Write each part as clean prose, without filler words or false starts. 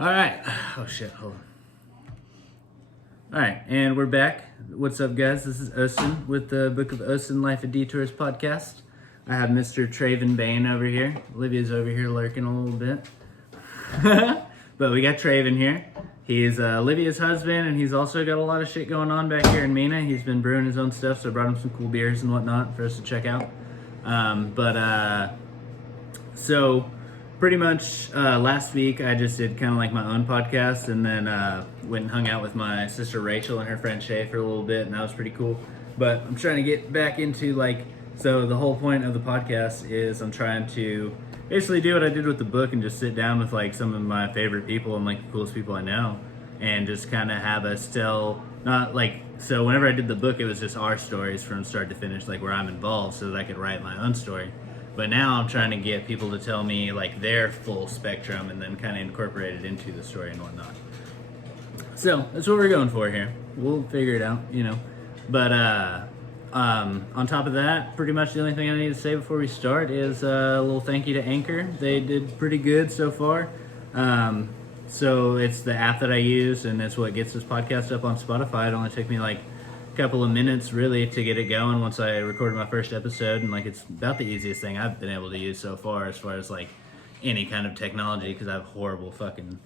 All right. Oh, shit. Hold on. All right. And we're back. What's up, guys? This is Austin with the Book of Austin Life of Detours podcast. I have Mr. Traven Bayne over here. Olivia's over here lurking a little bit. But we got Traven here. He's Olivia's husband, and he's also got a lot of shit going on back here in Mina. He's been brewing his own stuff, so I brought him some cool beers and whatnot for us to check out. So pretty much last week I just did kind of like my own podcast, and then went and hung out with my sister Rachel and her friend Shay for a little bit, and that was pretty cool. But I'm trying to get back into so the whole point of the podcast is I'm trying to basically do what I did with the book and just sit down with some of my favorite people and the coolest people I know, and just kind of have us tell, so whenever I did the book, it was just our stories from start to finish, where I'm involved, so that I could write my own story. But now I'm trying to get people to tell me their full spectrum and then kind of incorporate it into the story and whatnot. So that's what we're going for here. We'll figure it out, But on top of that, pretty much the only thing I need to say before we start is a little thank you to Anchor. They did pretty good so far. So it's the app that I use, and it's what gets this podcast up on Spotify. It only took me a couple of minutes really to get it going once I recorded my first episode, and it's about the easiest thing I've been able to use so far as any kind of technology, because I have horrible fucking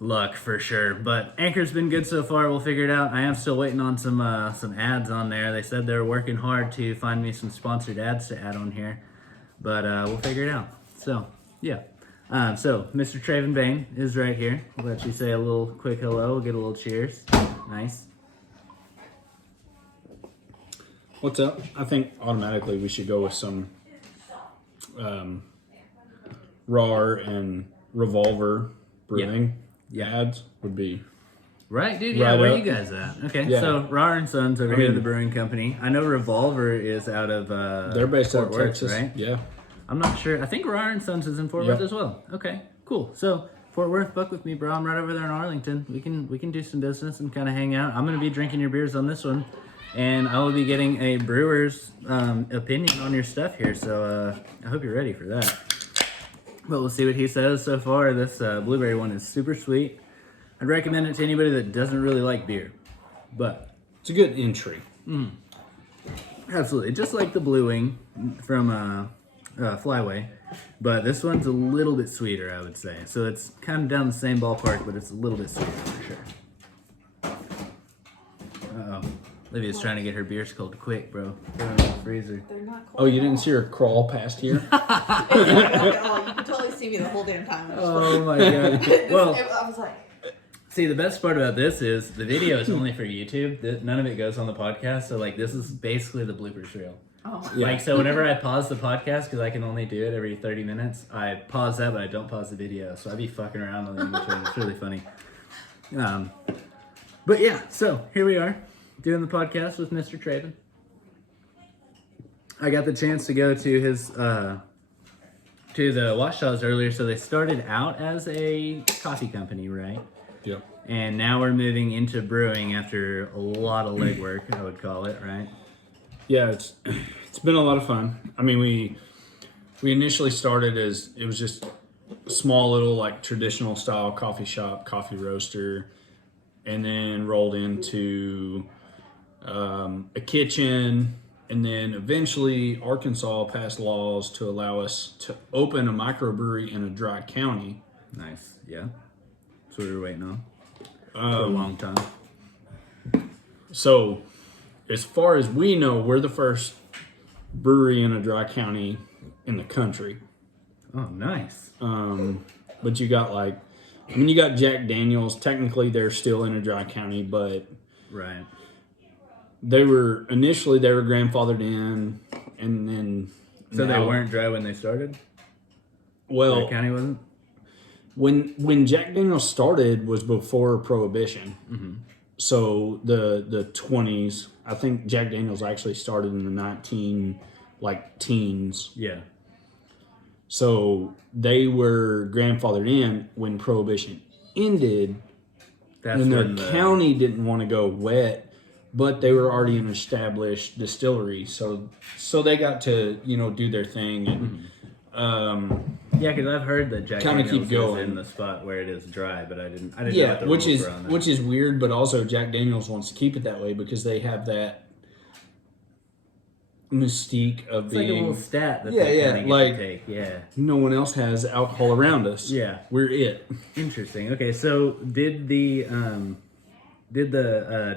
luck for sure. But Anchor's been good so far. We'll figure it out. I am still waiting on some ads on there. They said they were working hard to find me some sponsored ads to add on here, but we'll figure it out. So yeah. So Mr. Traven Bayne is right here. I'll let you say a little quick hello. We'll get a little cheers. Nice. What's up? I think automatically we should go with some RAR and Revolver Brewing ads would be right, dude. Yeah, right where up. you guys at? Okay, Yeah. so RAR and Sons over here at the brewing company. I know Revolver is out of they're based out Fort of Worth, Texas, right? Yeah. I'm not sure. I think RAR and Sons is in Fort Worth as well. Okay, cool. So Fort Worth, book with me, bro. I'm right over there in Arlington. We can do some business and kind of hang out. I'm gonna be drinking your beers on this one. And I will be getting a brewer's opinion on your stuff here, so I hope you're ready for that. But we'll see what he says so far. This blueberry one is super sweet. I'd recommend it to anybody that doesn't really like beer, but It's a good entry. absolutely, just like the Blue Wing from Flyway. But this one's a little bit sweeter, I would say. So it's kind of down the same ballpark, but it's a little bit sweeter for sure. Uh-oh. Olivia's trying to get her beers cold quick, bro. They're in the freezer. They're not cold. Oh, you didn't see her crawl past here? You can totally see me the whole damn time. Oh my god. Well, I was like, see, the best part about this is the video is only for YouTube. None of it goes on the podcast. So this is basically the bloopers reel. oh, Yeah. So whenever I pause the podcast, because I can only do it every 30 minutes, I pause that, but I don't pause the video. So I'd be fucking around on the in between. It's really funny. But yeah, so here we are doing the podcast with Mr. Traven. I got the chance to go to his to the Washaws earlier. So they started out as a coffee company, right? Yep. And now we're moving into brewing after a lot of legwork, I would call it, right? Yeah, it's been a lot of fun. I mean, we initially started as it was just a small little traditional style coffee shop, coffee roaster, and then rolled into a kitchen, and then eventually Arkansas passed laws to allow us to open a microbrewery in a dry county. Nice, yeah. That's what we were waiting on for a long time. So, as far as we know, we're the first brewery in a dry county in the country. Oh, nice. But you got you got Jack Daniels. Technically, they're still in a dry county, but Right. they were grandfathered in, and then So they now- weren't dry when they started? Well, That county wasn't? when Jack Daniels started was before Prohibition. Mm-hmm. So the 20s. I think Jack Daniels actually started in the teens. Yeah. So they were grandfathered in when Prohibition ended, That's and their when county didn't want to go wet, but they were already an established distillery, so they got to do their thing. And Yeah, because I've heard that Jack Kinda Daniels keep going. is in the spot where it is dry, but I didn't know Yeah, what the which rules is were on that. which is weird, but also Jack Daniels wants to keep it that way because they have that mystique of It's like a being little stat that Yeah, they yeah, kind of get like- to take. Yeah, no one else has alcohol around us. Yeah. We're it. interesting. Okay, so did the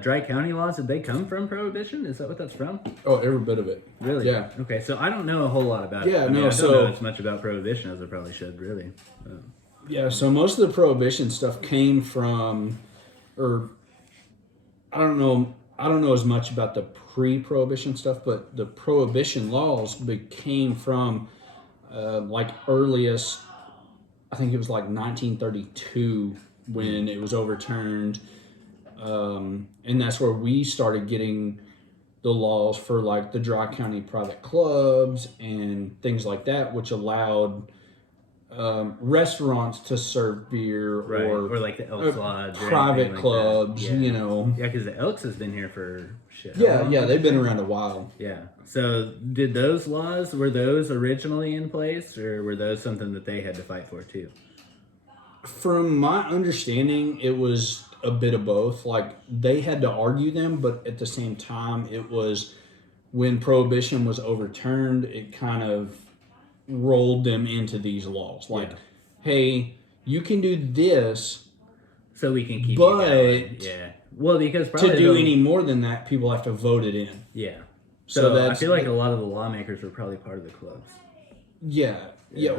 Dry County laws, did they come from Prohibition? Is that what that's from? Oh, every bit of it. Really? Yeah. Okay, so I don't know a whole lot about it. Yeah, I mean, no, I don't so- know as much about Prohibition as I probably should, really. Yeah, so most of the Prohibition stuff came from, or I don't know as much about the pre-Prohibition stuff, but the Prohibition laws came from like earliest, I think it was like 1932 when it was overturned, and that's where we started getting the laws for like the Dry County private clubs and things like that, which allowed restaurants to serve beer Right, or like the Elks Lodge. or private anything like clubs, that. Yeah. you know. Yeah, because the Elks has been here for shit. how Yeah, long? yeah, they've been around a while. Yeah. So did those laws, were those originally in place, or were those something that they had to fight for too? From my understanding, it was a bit of both. Like, they had to argue them, but at the same time, it was when Prohibition was overturned, it kind of rolled them into these laws. Like, Yeah. hey, you can do this, So we can keep But- you going. Yeah. Well, because probably to do they'll- any more than that, people have to vote it in. Yeah. So So I that's- feel like a lot of the lawmakers were probably part of the clubs. Yeah,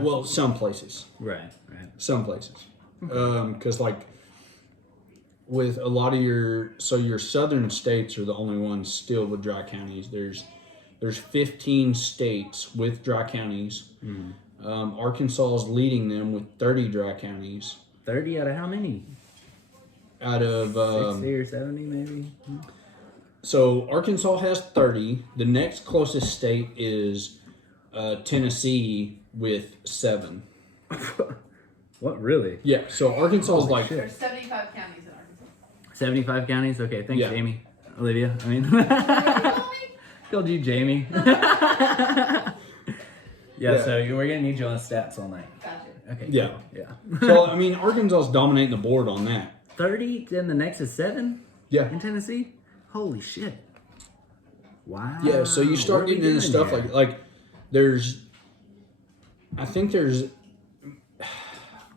well, some places. Right. Right. Some places. Because, like, with a lot of your southern states are the only ones still with dry counties. There's 15 states with dry counties. Arkansas is leading them with 30 dry counties 30 out of how many? out of 60 or 70 maybe? so Arkansas has 30. The next closest state is Tennessee with 7. What, really? Yeah, so Arkansas is like There's 75 counties in Arkansas. 75 counties? Okay, thanks, Yeah. Jamie. Olivia, I mean. Called you Jamie. Yeah. So we're going to need you on stats all night. Gotcha. Okay. Yeah. cool. Yeah. so I mean Arkansas is dominating the board on that. 30, then the next is 7 Yeah. in Tennessee? Holy shit. Wow. Yeah, so you start What are we getting into doing stuff here? like I think there's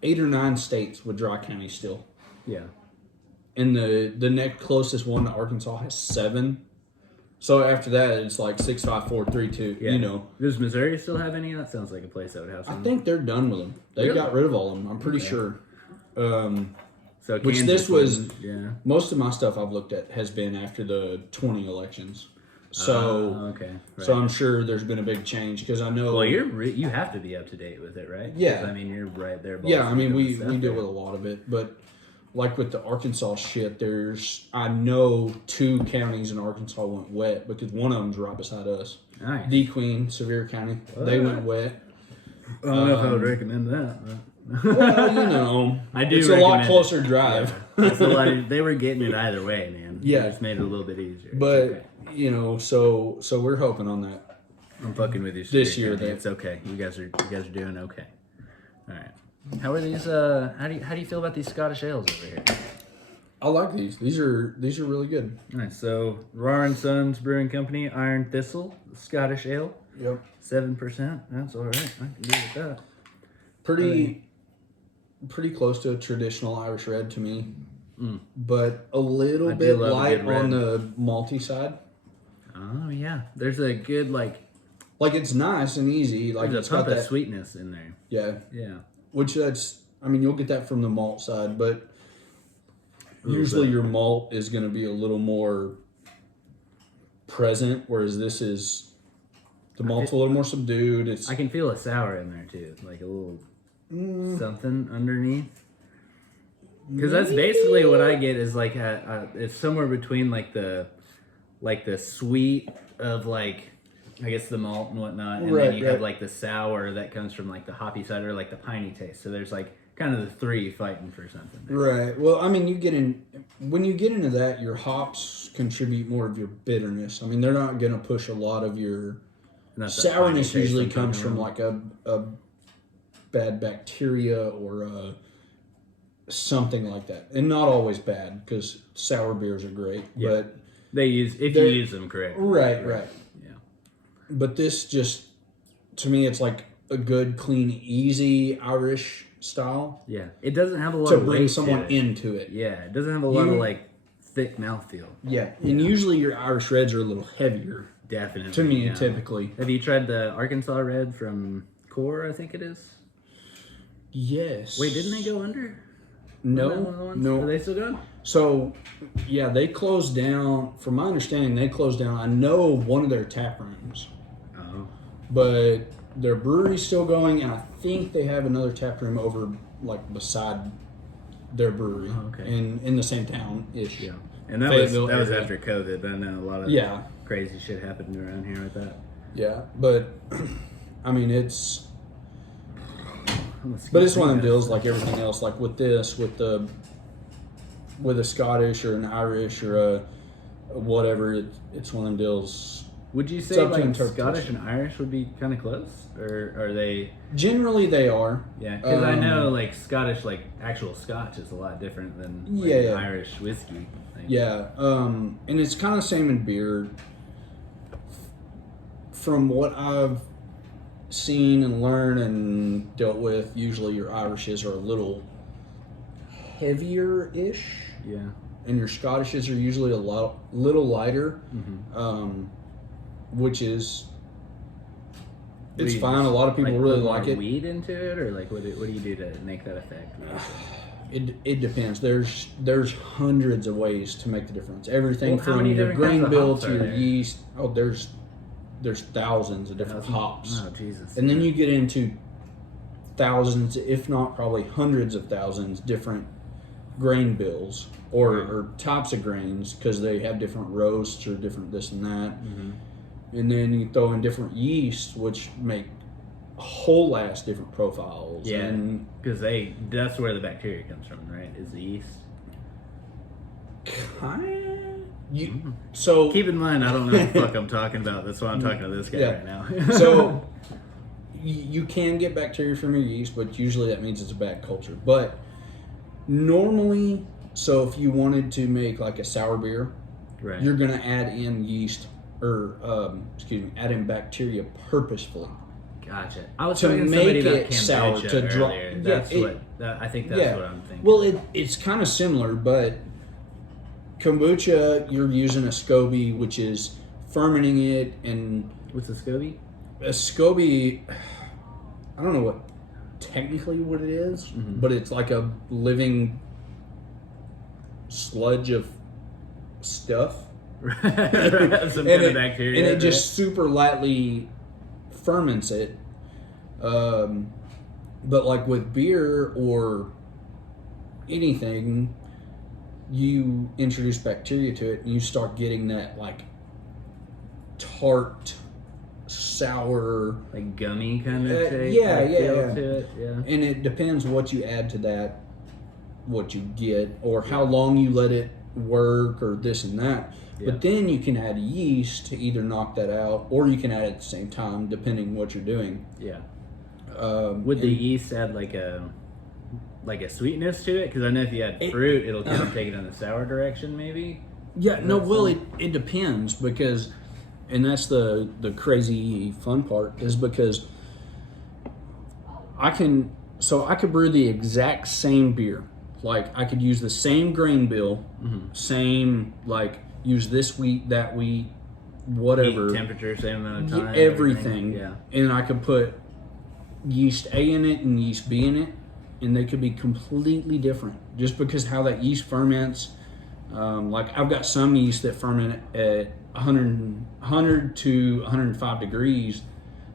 8 or 9 states with dry counties still, Yeah. and the next closest one to Arkansas has 7. So after that, it's like 6, 5, 4, 3, 2. Yeah. You know, Does Missouri still have any? That sounds like a place that would have I some. think they're done with them. They Really? got rid of all of them. I'm pretty Okay. sure. So which Kansas this was- wouldn't- Yeah. Most of my stuff I've looked at has been after the 20 elections. So Okay. Right. so I'm sure there's been a big change because I know. Well, you have to be up to date with it, right? Yeah. 'Cause, I mean, you're right there. Yeah, I mean, we doing deal stuff with a lot of it, but like with the Arkansas shit, I know 2 counties in Arkansas went wet because one of them's right beside us. there. Nice. D Queen, Sevier County, they went wet. I don't know if I would recommend that. But. Well, you know, I do it's a lot recommend closer it. drive. Yeah. It's a lot. They were getting it either way, man. Yeah. It just made it a little bit easier. But It's okay. you know, so we're hoping on that. I'm fucking with you. This Steve. year, though. It's okay. You guys are doing okay. All right. How are these? How do you feel about these Scottish ales over here? I like these. These are really good. Nice. So, Rar & Sons Brewing Company, Iron Thistle, Scottish Ale, Yep. 7%. That's all right. I can deal with that. Pretty close to a traditional Irish red to me, but a little I do bit love a light good on red. the malty side. Oh yeah, there's a good like Like it's nice and easy. Like there's it's a pump got of that. sweetness in there. Yeah, Yeah. which I mean, you'll get that from the malt side, but little usually bit. your malt is going to be a little more present, whereas this is the malt's a little more subdued. It's I can feel a sour in there too, like a little something underneath. Because that's basically what I get is like it's somewhere between like the sweet of like I guess the malt and whatnot, and then you have like the sour that comes from like the hoppy side or like the piney taste. So there's like kind of the 3 fighting for something. there. right. Well, I mean, when you get into that, your hops contribute more of your bitterness. I mean, they're not going to push a lot of your Not that sourness. piney taste Usually I'm comes talking from about. like a bad bacteria or something like that. And not always bad, because sour beers are great. Yeah. But you use them correctly. Right. Yeah. But this just, to me, it's like a good, clean, easy Irish style. Yeah. It doesn't have a lot to of bring weight someone to it. into it. Yeah. It doesn't have a lot of like thick mouthfeel. Yeah. And usually your Irish reds are a little heavier. Definitely. To me, yeah. typically. Have you tried the Arkansas Red from Core, I think it is? Yes. Wait, didn't they go under? No. Are they still going? So, yeah, they closed down. From my understanding, they closed down. I know one of their tap rooms. Oh. But their brewery's still going, and I think they have another tap room over, like, beside their brewery. Oh, okay. In the same town-ish. Yeah. And that was after COVID. I know a lot of crazy shit happened around here with that. Yeah, but, I mean, it's... But it's one of them deals like everything else. Like with this, with a Scottish or an Irish or a whatever, it's one of them deals. Would you say like Scottish and Irish would be kind of close, or are they? Generally, they are. Yeah, because I know like Scottish, like actual Scotch, is a lot different than Irish whiskey. Like. Yeah, and it's kind of the same in beer. From what I've seen and learned and dealt with, usually your Irishes are a little heavier-ish. Yeah. And your Scottishes are usually a little lighter, which is it's fine. A lot of people really like it. Weed into it, or like what do you do to make that effect? It depends. There's hundreds of ways to make the difference. Everything from your grain bill to your yeast. Oh, there's thousands of different hops. Oh, Jesus. And then you get into thousands, if not probably hundreds of thousands, different grain bills or types of grains, because they have different roasts or different this and that. And then you throw in different yeasts, which make a whole ass different profiles. Yeah, because that's where the bacteria comes from, right? Is the yeast. So keep in mind, I don't know what the fuck I'm talking about. That's why I'm talking to this guy right now. So you can get bacteria from your yeast, but usually that means it's a bad culture. But normally, so if you wanted to make like a sour beer, you're gonna add in yeast or add in bacteria purposefully. Gotcha. I was to talking to make somebody about it sour to draw. I think that's what I'm thinking. Well, it's kind of similar, but kombucha, you're using a SCOBY, which is fermenting it. And what's a SCOBY? A SCOBY, I don't know what it is, but it's like a living sludge of stuff. Some kind of bacteria. And it just super lightly ferments it. But like with beer or anything, you introduce bacteria to it and you start getting that like tart, sour, like gummy kind of taste. To it. And it depends what you add to that, what you get, or how long you let it work, or this and that. But then you can add yeast to either knock that out, or you can add it at the same time, depending what you're doing. Yeah. Would the yeast add like a sweetness to it? Because I know if you add fruit, it'll kind of take it in the sour direction, maybe. Yeah. No. Well, it depends, because, and that's the crazy fun part, is because I could brew the exact same beer. Like I could use the same grain bill, same like. Use this wheat, that wheat, whatever. Heat, temperature, same amount of time. Everything. Yeah. And I could put yeast A in it and yeast B in it, and they could be completely different. Just because how that yeast ferments. Like I've got some yeast that ferment at 100 to 105 degrees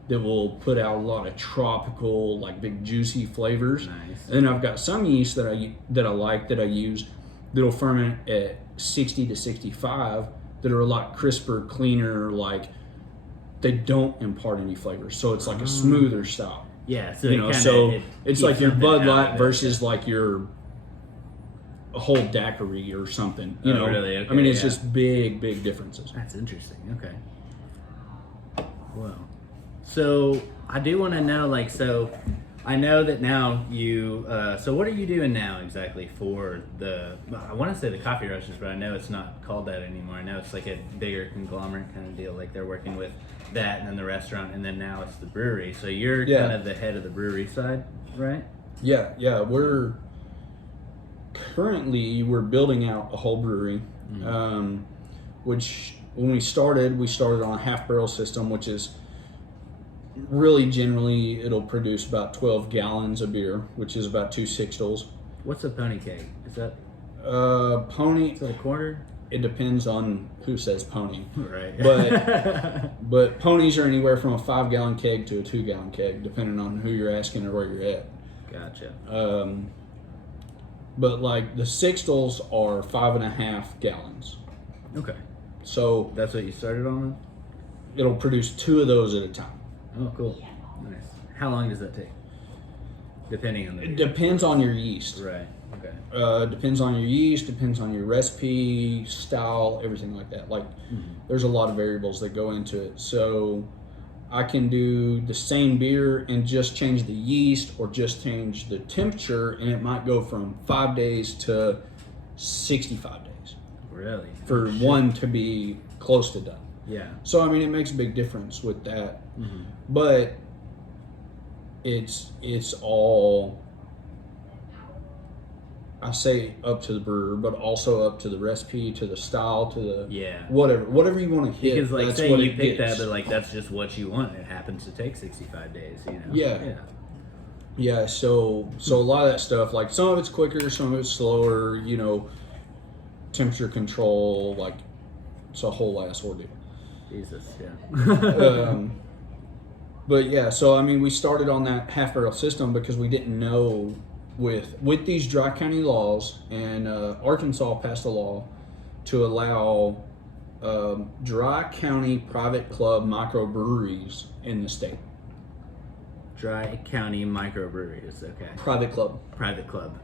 that will put out a lot of tropical, like big juicy flavors. Nice. And then I've got some yeast that I use that'll ferment at 60 to 65 that are a lot crisper, cleaner, like they don't impart any flavors. So it's like a smoother style. Yeah, so it's like your Bud Light versus like your whole daiquiri or something. You know, really? Okay, I mean, it's just big differences. That's interesting. Okay. Wow. So I do want to know, like, so I know that now you. So what are you doing now exactly for the? I want to say the coffee roasters, but I know it's not called that anymore. I know it's like a bigger conglomerate kind of deal. Like they're working with that and then the restaurant, and then now it's the brewery. So you're kind of the head of the brewery side, right? Yeah. We're building out a whole brewery, which when we started on a half barrel system, which is really generally it'll produce about 12 gallons of beer, which is about 2 sixtels. What's a pony keg? Is that pony? Is that a quarter? It depends on who says pony. Right. But ponies are anywhere from a 5-gallon keg to a 2-gallon keg, depending on who you're asking or where you're at. Gotcha. But like the sixtels are 5.5 gallons. Okay. So that's what you started on? It'll produce 2 of those at a time. Oh, cool. Nice. How long does that take? Depending on the beer. It depends on your yeast. Right. Okay. Depends on your yeast, depends on your recipe, style, everything like that. Like, there's a lot of variables that go into it. So I can do the same beer and just change the yeast or just change the temperature, and it might go from 5 days to 65 days. Really? For one to be close to done. Yeah. So, I mean, it makes a big difference with that. But it's all, I say up to the brewer, but also up to the recipe, to the style, to the whatever you want to hit. Because like that's say what you it pick gets. that, but like that's just what you want. It happens to take 65 days, you know. Yeah. So a lot of that stuff, like some of it's quicker, some of it's slower. You know, temperature control, like it's a whole ass ordeal. Jesus, yeah. But yeah, so I mean, we started on that half barrel system because we didn't know with these dry county laws, and Arkansas passed a law to allow dry county private club microbreweries in the state. Dry county microbreweries, okay. Private club.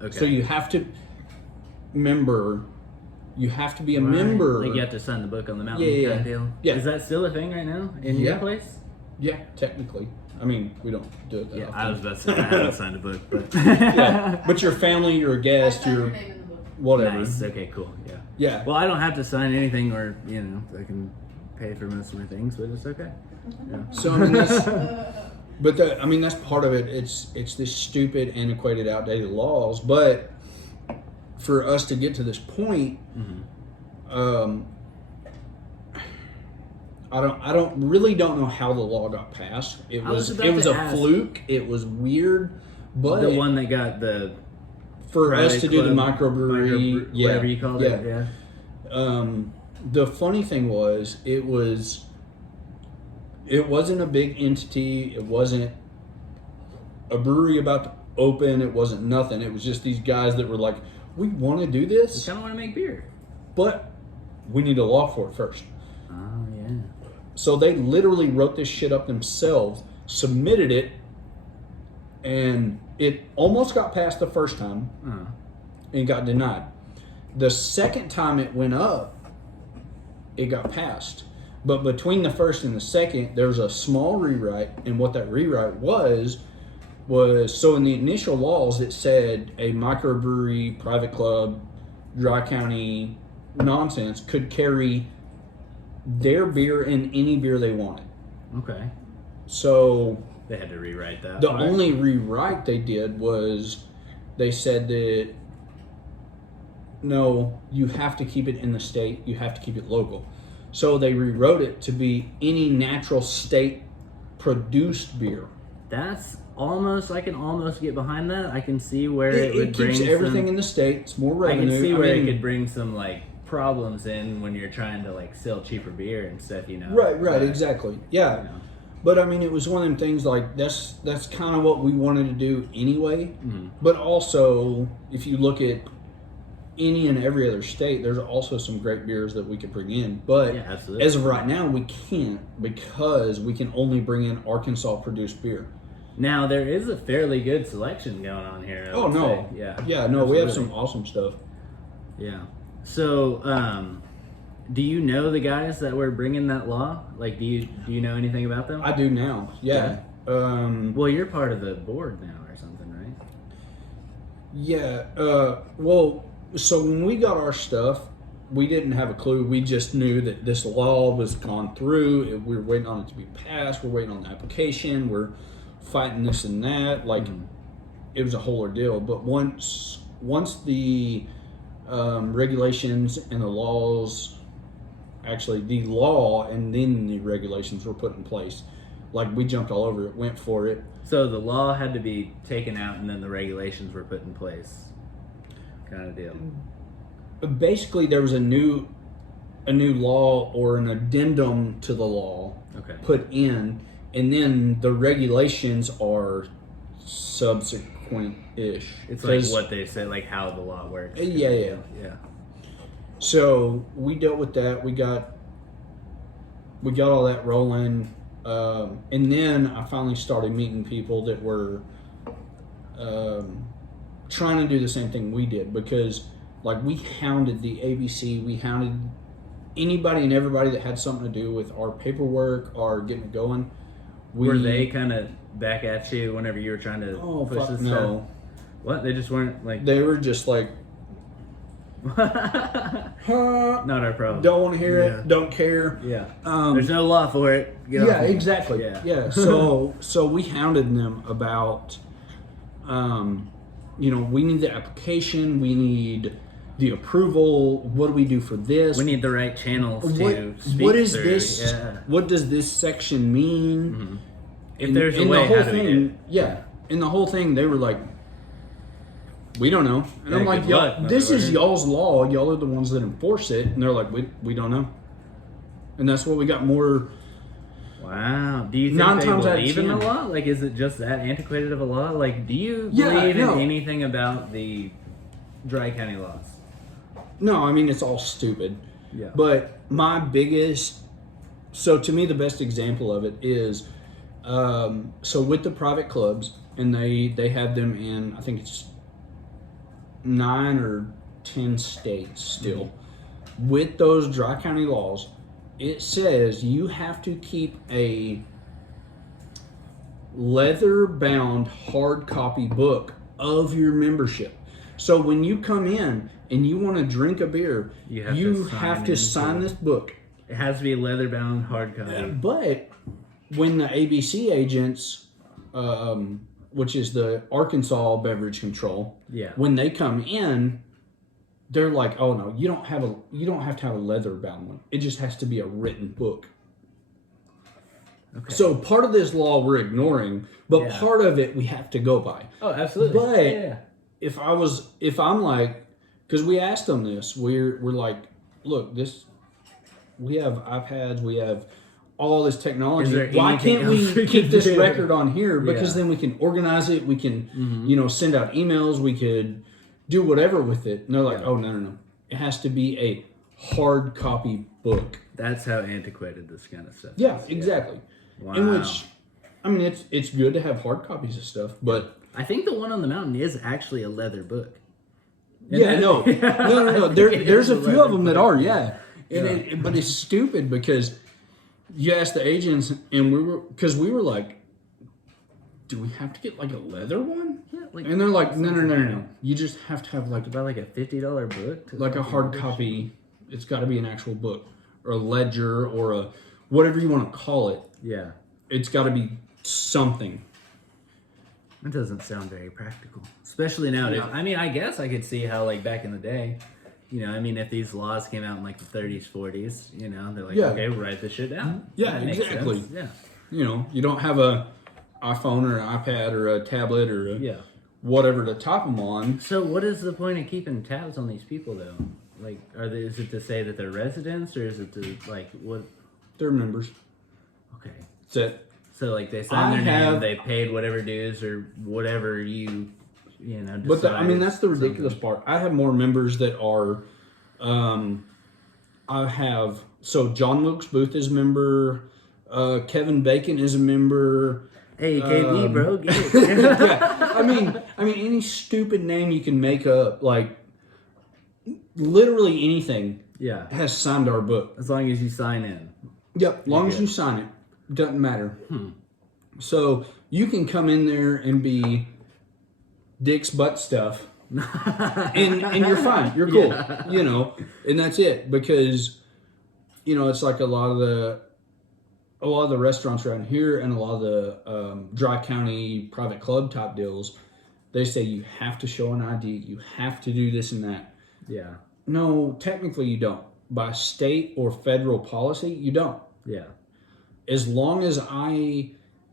Okay. So you have to be a member. Like you have to sign the book on the mountain kind of deal. Yeah. Is that still a thing right now in your place? Yeah, technically. I mean, we don't do it that often. I was about to say I haven't signed a book, but But your family, you're a guest, you're whatever. Nice. Okay, cool. Yeah. Yeah. Well, I don't have to sign anything, or I can pay for most of my things, but it's okay. Yeah. So I mean, that's part of it. It's this stupid, antiquated, outdated laws. But for us to get to this point, I don't know how the law got passed. It was a fluke. It was weird, but the one that got for us to do the microbrewery, whatever you called it, yeah. The funny thing was, it wasn't a big entity. It wasn't a brewery about to open. It wasn't nothing. It was just these guys that were like, we want to do this. We kind of want to make beer, but we need a law for it first. Oh yeah. So they literally wrote this shit up themselves, submitted it, and it almost got passed the first time and got denied. The second time it went up, it got passed. But between the first and the second, there was a small rewrite, and what that rewrite was so in the initial laws it said a microbrewery, private club, dry county nonsense could carry their beer and any beer they wanted. Okay. So they had to rewrite that. The only rewrite they did was they said that no, you have to keep it in the state, you have to keep it local. So they rewrote it to be any natural state produced beer. That's I can almost get behind that. I can see where it would bring keeps everything in the state. It's more revenue. I can see where it could bring some problems in when you're trying to sell cheaper beer and stuff, Right, exactly. Yeah. But I mean, it was one of them things that's kind of what we wanted to do anyway. But also, if you look at any and every other state, there's also some great beers that we could bring in. But as of right now, we can't, because we can only bring in Arkansas produced beer. Now, there is a fairly good selection going on here. Oh, no. Yeah. Yeah, no, we have some awesome stuff. Yeah. So, do you know the guys that were bringing that law? Do you know anything about them? I do now. Yeah. Well, you're part of the board now or Yeah. Well, so when we got our stuff, we didn't have a clue. We just knew that this law was gone through. We were waiting on it to be passed. We're waiting on the application. We're fighting this and that. Like, it was a whole ordeal. But once the regulations and the laws, actually the law and then the regulations were put in place, like, we jumped all over it, went for it. So the law had to be taken out, and then the regulations were put in place, kind of deal. Basically, there was a new law or an addendum to the law put in, and then the regulations are subsequent-ish. It's like what they said, like how the law works. Yeah. So we dealt with that. We got all that rolling, and then I finally started meeting people that were trying to do the same thing we did, because like we hounded the ABC, we hounded anybody and everybody that had something to do with our paperwork or getting it going. Were they kind of back at you whenever you were trying to push this stuff? No. What? They just weren't like... They were just like... Not our problem. Don't want to hear it. Don't care. Yeah. There's no law for it. Get off exactly. Yeah. So we hounded them about, we need the application. We need the approval. What do we do for this? We need the right channels to speak What is through. this? Yeah. What does this section mean? Mm-hmm. If there's a way, the whole how do we do thing, it? yeah. In the whole thing, they were like, we don't know. And I'm like, y'all, this is y'all's law. Y'all are the ones that enforce it. And they're like, we don't know. And that's what we got more. Wow. Do you think 9 they times out of believe in the 10. law? Like, is it just that antiquated of a law? Like, do you believe in anything about the Dry County laws? No, I mean, it's all stupid. Yeah. But my biggest, so to me, the best example of it is, so with the private clubs, and they have them in, I think it's 9 or 10 states still. Mm-hmm. With those Dry County laws, it says you have to keep a leather-bound hard copy book of your membership. So when you come in and you want to drink a beer, you have to sign this book. It has to be a leather-bound hard copy. But when the ABC agents, which is the Arkansas Beverage Control, when they come in, they're like, "Oh no, you don't have to have a leather-bound one. It just has to be a written book." Okay. So part of this law we're ignoring, but part of it we have to go by. Oh, absolutely. But if I'm like, because we asked them this, we're like, look, we have iPads, we have all this technology. Why can't we keep this record on here? Because then we can organize it. We can, send out emails. We could do whatever with it. And they're like, oh, no. It has to be a hard copy book. That's how antiquated this kind of stuff is. Yeah, exactly. Wow. In which, I mean, it's good to have hard copies of stuff, but... I think the one on the mountain is actually a leather book. No. There's a few of them that are, but it's stupid because you ask the agents, and we were like, do we have to get like a leather one? Yeah, and they're like, no. You just have to have like about like a $50 book, like a hard copy. It's got to be an actual book or a ledger or a whatever you want to call it. Yeah, it's got to be something. That doesn't sound very practical, especially nowadays. I mean, I guess I could see how, like, back in the day, if these laws came out in, like, the 30s, 40s, they're like, okay, write this shit down. Yeah, exactly. Yeah. You don't have a iPhone or an iPad or a tablet or whatever to top them on. So what is the point of keeping tabs on these people, though? Like, is it to say that they're residents, or is it to, like, what? They're members. Okay. That's it. So, like, they signed their name, they paid whatever dues or whatever you decide. But that's the ridiculous part. I have more members that are, so John Wilkes Booth is a member, Kevin Bacon is a member. Hey, KB, bro, get it. I mean, any stupid name you can make up, like, literally anything has signed our book. As long as you sign in. Yep, as long as you sign it. Doesn't matter. So you can come in there and be Dick's butt stuff and you're fine. You're cool. Yeah. You know, and that's it. Because, you know, it's like a lot of the restaurants around here and a lot of the dry county private club type deals, they say you have to show an ID, you have to do this and that. Yeah. No, technically you don't. By state or federal policy, you don't. Yeah. As long as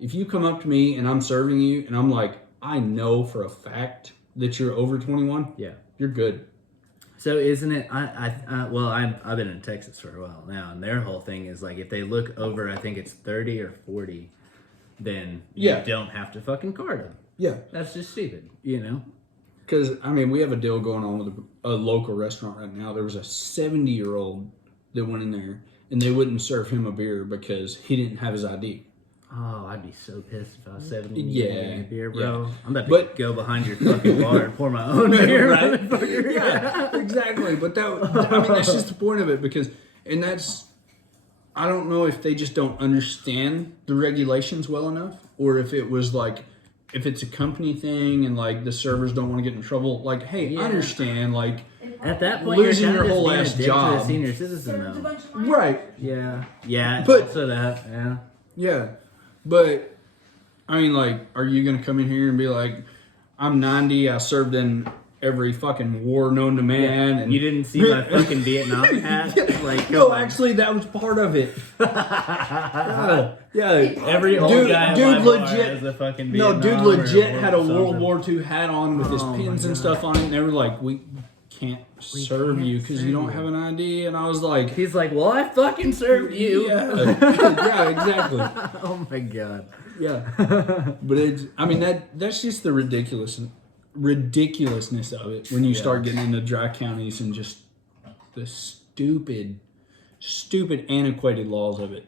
if you come up to me and I'm serving you and I'm like, I know for a fact that you're over 21, Yeah. you're good. So isn't it? I've been in Texas for a while now, and their whole thing is like if they look over, I think it's 30 or 40, then you don't have to fucking card them. Yeah. That's just stupid, you know. Because, I mean, we have a deal going on with a local restaurant right now. There was a 70-year-old that went in there, and they wouldn't serve him a beer because he didn't have his ID. Oh, I'd be so pissed if I was 70 and Yeah, getting a beer, bro. yeah. I'm about to go behind your fucking bar and pour my own beer, Right? motherfucker. Yeah, exactly. But that's just the point of it I don't know if they just don't understand the regulations well enough, or if it was like, if it's a company thing and like the servers don't want to get in trouble. Like, hey, I understand. Like, at that point, losing you're your kind of whole just ass being a dick to job. a senior citizen, though. right? Yeah, yeah. But- So that, yeah. Yeah, but I mean, like, are you gonna come in here and be like, I'm 90, I served in every fucking war known to man, and You didn't see my fucking Vietnam hat? Like, no, come on. actually, that was part of it. Yeah, Every old Dude- guy dude in my bar legit- has a fucking no, Vietnam dude, or legit war had a something. World War II hat on with his Oh, pins my and God. stuff on it, and they were like, we can't serve can't you because you serve don't you. have an ID, and I was like, He's like, well, I fucking served you. yeah, yeah, exactly. Oh my god. Yeah, but that's just the ridiculousness of it when you start getting into dry counties and just the stupid antiquated laws of it.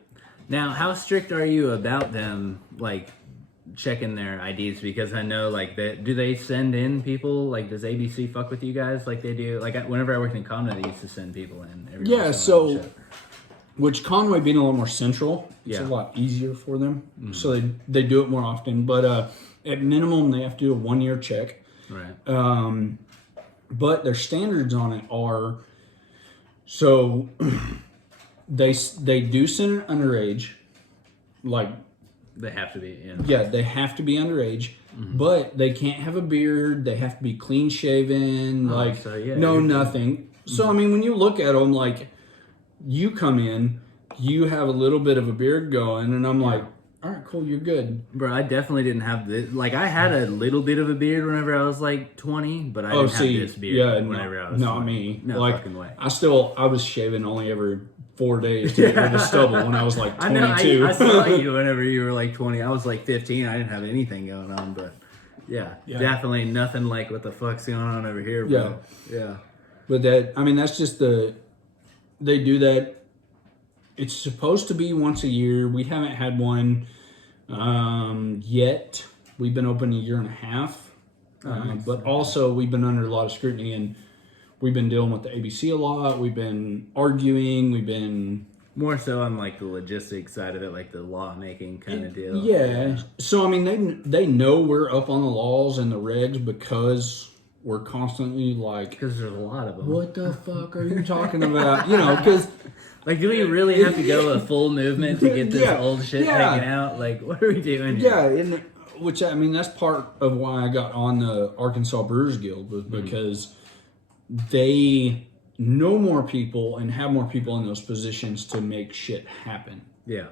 Now, how strict are you about them, like, checking their IDs? Because I know, like, do they send in people? Like, does ABC fuck with you guys like they do? Like, whenever I worked in Conway, they used to send people in. Every Yeah, once in a while and so shit. which Conway being a lot more central, it's a Yeah. lot easier for them, so they do it more often. But at minimum, they have to do a 1-year check. Right. But their standards on it are so they do send an underage, like They have to be, they have to be underage, but they can't have a beard. They have to be clean shaven, so yeah, no you're nothing. So I mean, when you look at them, like you come in, you have a little bit of a beard going, and I'm like, all right, cool, you're good. Bro, I definitely didn't have this. Like, I had a little bit of a beard whenever I was like 20, but I didn't have this beard whenever I was 20. not me. No like, fucking way. I was shaving only every 4 days to get rid of stubble when I was like 22. I know, I saw you whenever you were like 20. I was like 15. I didn't have anything going on, but yeah, definitely nothing like what the fuck's going on over here, bro. Yeah. But that's just they do that. It's supposed to be once a year. We haven't had one yet. We've been open a year and a half. But also we've been under a lot of scrutiny, and we've been dealing with the ABC a lot. We've been arguing. We've been More so on like the logistics side of it, like the lawmaking kind of deal. Yeah. So I mean, they know we're up on the laws and the regs because we're constantly like, Because there's a lot of them. what the fuck are you talking about? You know, because Like, do we really have to go a full movement to get this Yeah, old shit yeah. taken out? Like, what are we doing here? yeah, which I mean, that's part of why I got on the Arkansas Brewers Guild, was because they know more people and have more people in those positions to make shit happen. Yeah.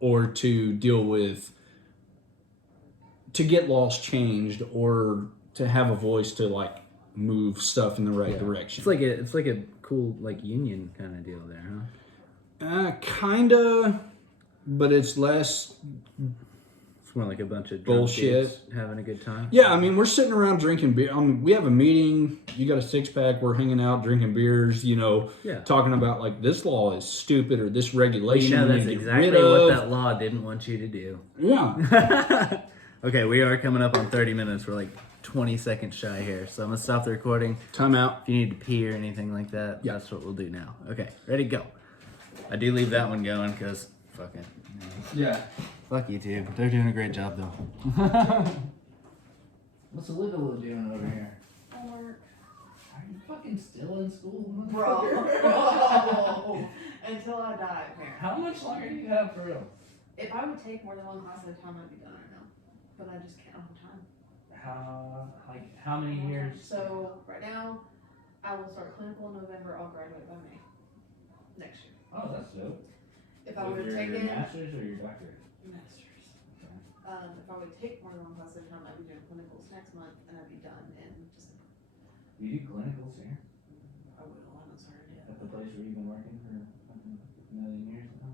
Or to deal with, to get laws changed, or to have a voice to like move stuff in the right direction. It's like a cool like union kind of deal there, huh? Kinda, but it's less. It's more like a bunch of drunk Bullshit. dudes having a good time. Yeah, I mean, we're sitting around drinking beer. I mean, we have a meeting. You got a 6-pack. We're hanging out, drinking beers. You know, talking about like this law is stupid, or this regulation. You know, we that's need to get exactly rid what of. that law didn't want you to do. Yeah. Okay, we are coming up on 30 minutes. We're like 20 seconds shy here, so I'm gonna stop the recording. Time out. If you need to pee or anything like that, that's what we'll do now. Okay, ready, go. I do leave that one going because fuck it. Yeah. Fuck you too. They're doing a great job though. What's Olivia doing over here? We're fucking still in school, Bro. motherfucker. Until I die, apparently. How much longer do you have for real? If I would take more than one class at a time, I'd be done right now. But I just can't have time. How many years? So right now, I will start clinical in November. I'll graduate by May next year. Oh, that's dope. If I would have your taken master's or your doctorate? masters, Okay. if I would take more than one class at a time, I'd be doing clinicals next month, and I'd be done in December. You do clinicals here I will. I haven't started yet. at the place where you've been working for fucking a million years now.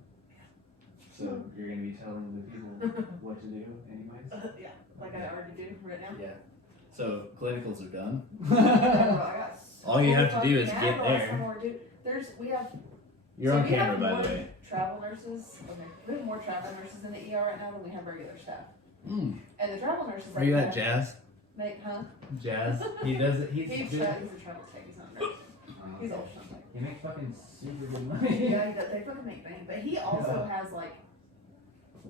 So you're gonna be telling the people what to do, anyways. Yeah, like I already do right now. Yeah. So clinicals are done. I got All you have to do is fucking get mad, but I there. still more to do. We have. You're so on we have camera, by more the way. Travel nurses. Okay. We have more travel nurses in the ER right now than we have regular staff. Mm. And the travel nurses. Are you at Jazz? Huh? Jazz. He does it. He's He's good. a travel tech. He's not a nurse. He's ultrasound tech. He makes fucking super good money. Yeah, they fucking make bank. But he also has like,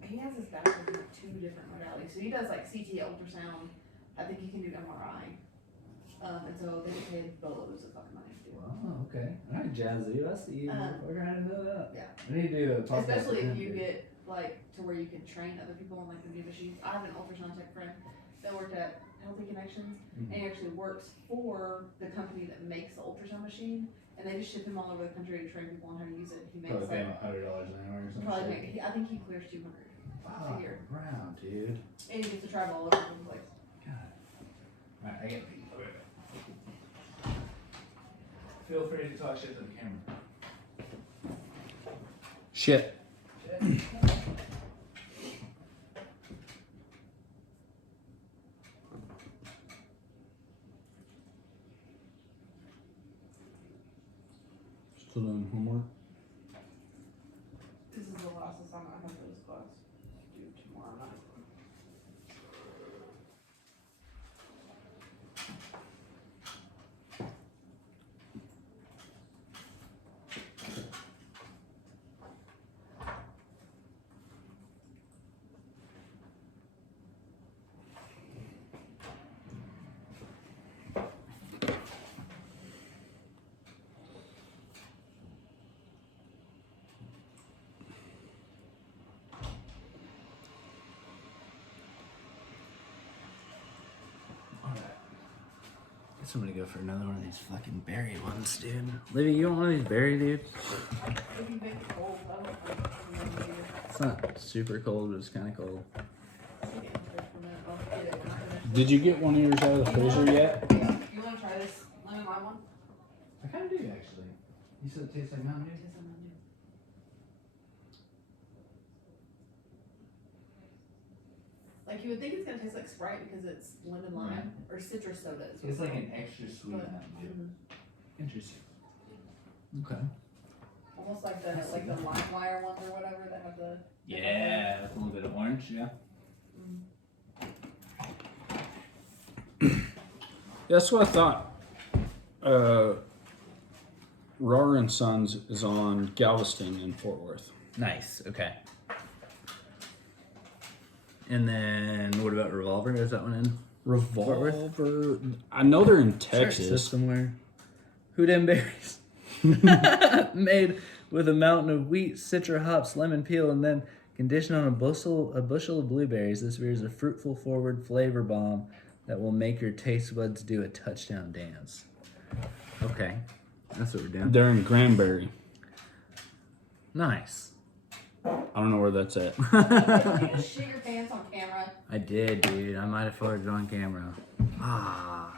he has his background in like 2 different modalities. So he does like CT, ultrasound. I think he can do MRI. And so they get paid boatloads of fucking money to do it. Oh, okay. All right, Jazzy. I see you. We're trying to build it up. Yeah. We need to do a podcast. Especially if with you him. get like to where you can train other people on like the new machines. I have an ultrasound tech friend that worked at Healthy Connections, and he actually works for the company that makes the ultrasound machine, and they just ship him all over the country to train people on how to use it. He makes Probably pay like him $100 an hour or something. probably make, I think he clears 200 a year, Wow, dude. and he gets to travel all over the place. God. All right, I get. Feel free to talk shit to the camera. Shit. Still doing homework? This is the last assignment I have for this class. Do tomorrow night. Guess I'm gonna go for another one of these fucking berry ones, dude. Livy, you want one of these berry dudes? If you make it cold, I don't know. It's not super cold, but it's kind of cold. Did you get one of yours out of the freezer yet? You want to try this lemon lime one? I kind of do, actually. You said it tastes like Mountain Dew? Yes, I'm gonna do. Like you would think it's gonna taste like Sprite because it's lemon lime or citrus soda. Is what It's like called. an extra sweet But- Mountain Dew. Mhm. Interesting. Okay. Almost like the lime wire ones or whatever that have the. Yeah, with a little bit of orange, yeah. That's what I thought. Rar and Sons is on Galveston in Fort Worth. Nice, okay. And then what about Revolver? Is that one in Revolver. I know they're in Texas. somewhere? Who dem berries? Made with a mountain of wheat, citra hops, lemon peel, and then conditioned on a bushel of blueberries. This beer is a fruitful forward flavor bomb that will make your taste buds do a touchdown dance. Okay, that's what we're doing. They're in Cranberry. Nice. I don't know where that's at. You just shit your pants on camera. I did, dude. I might have farted on camera. Ah,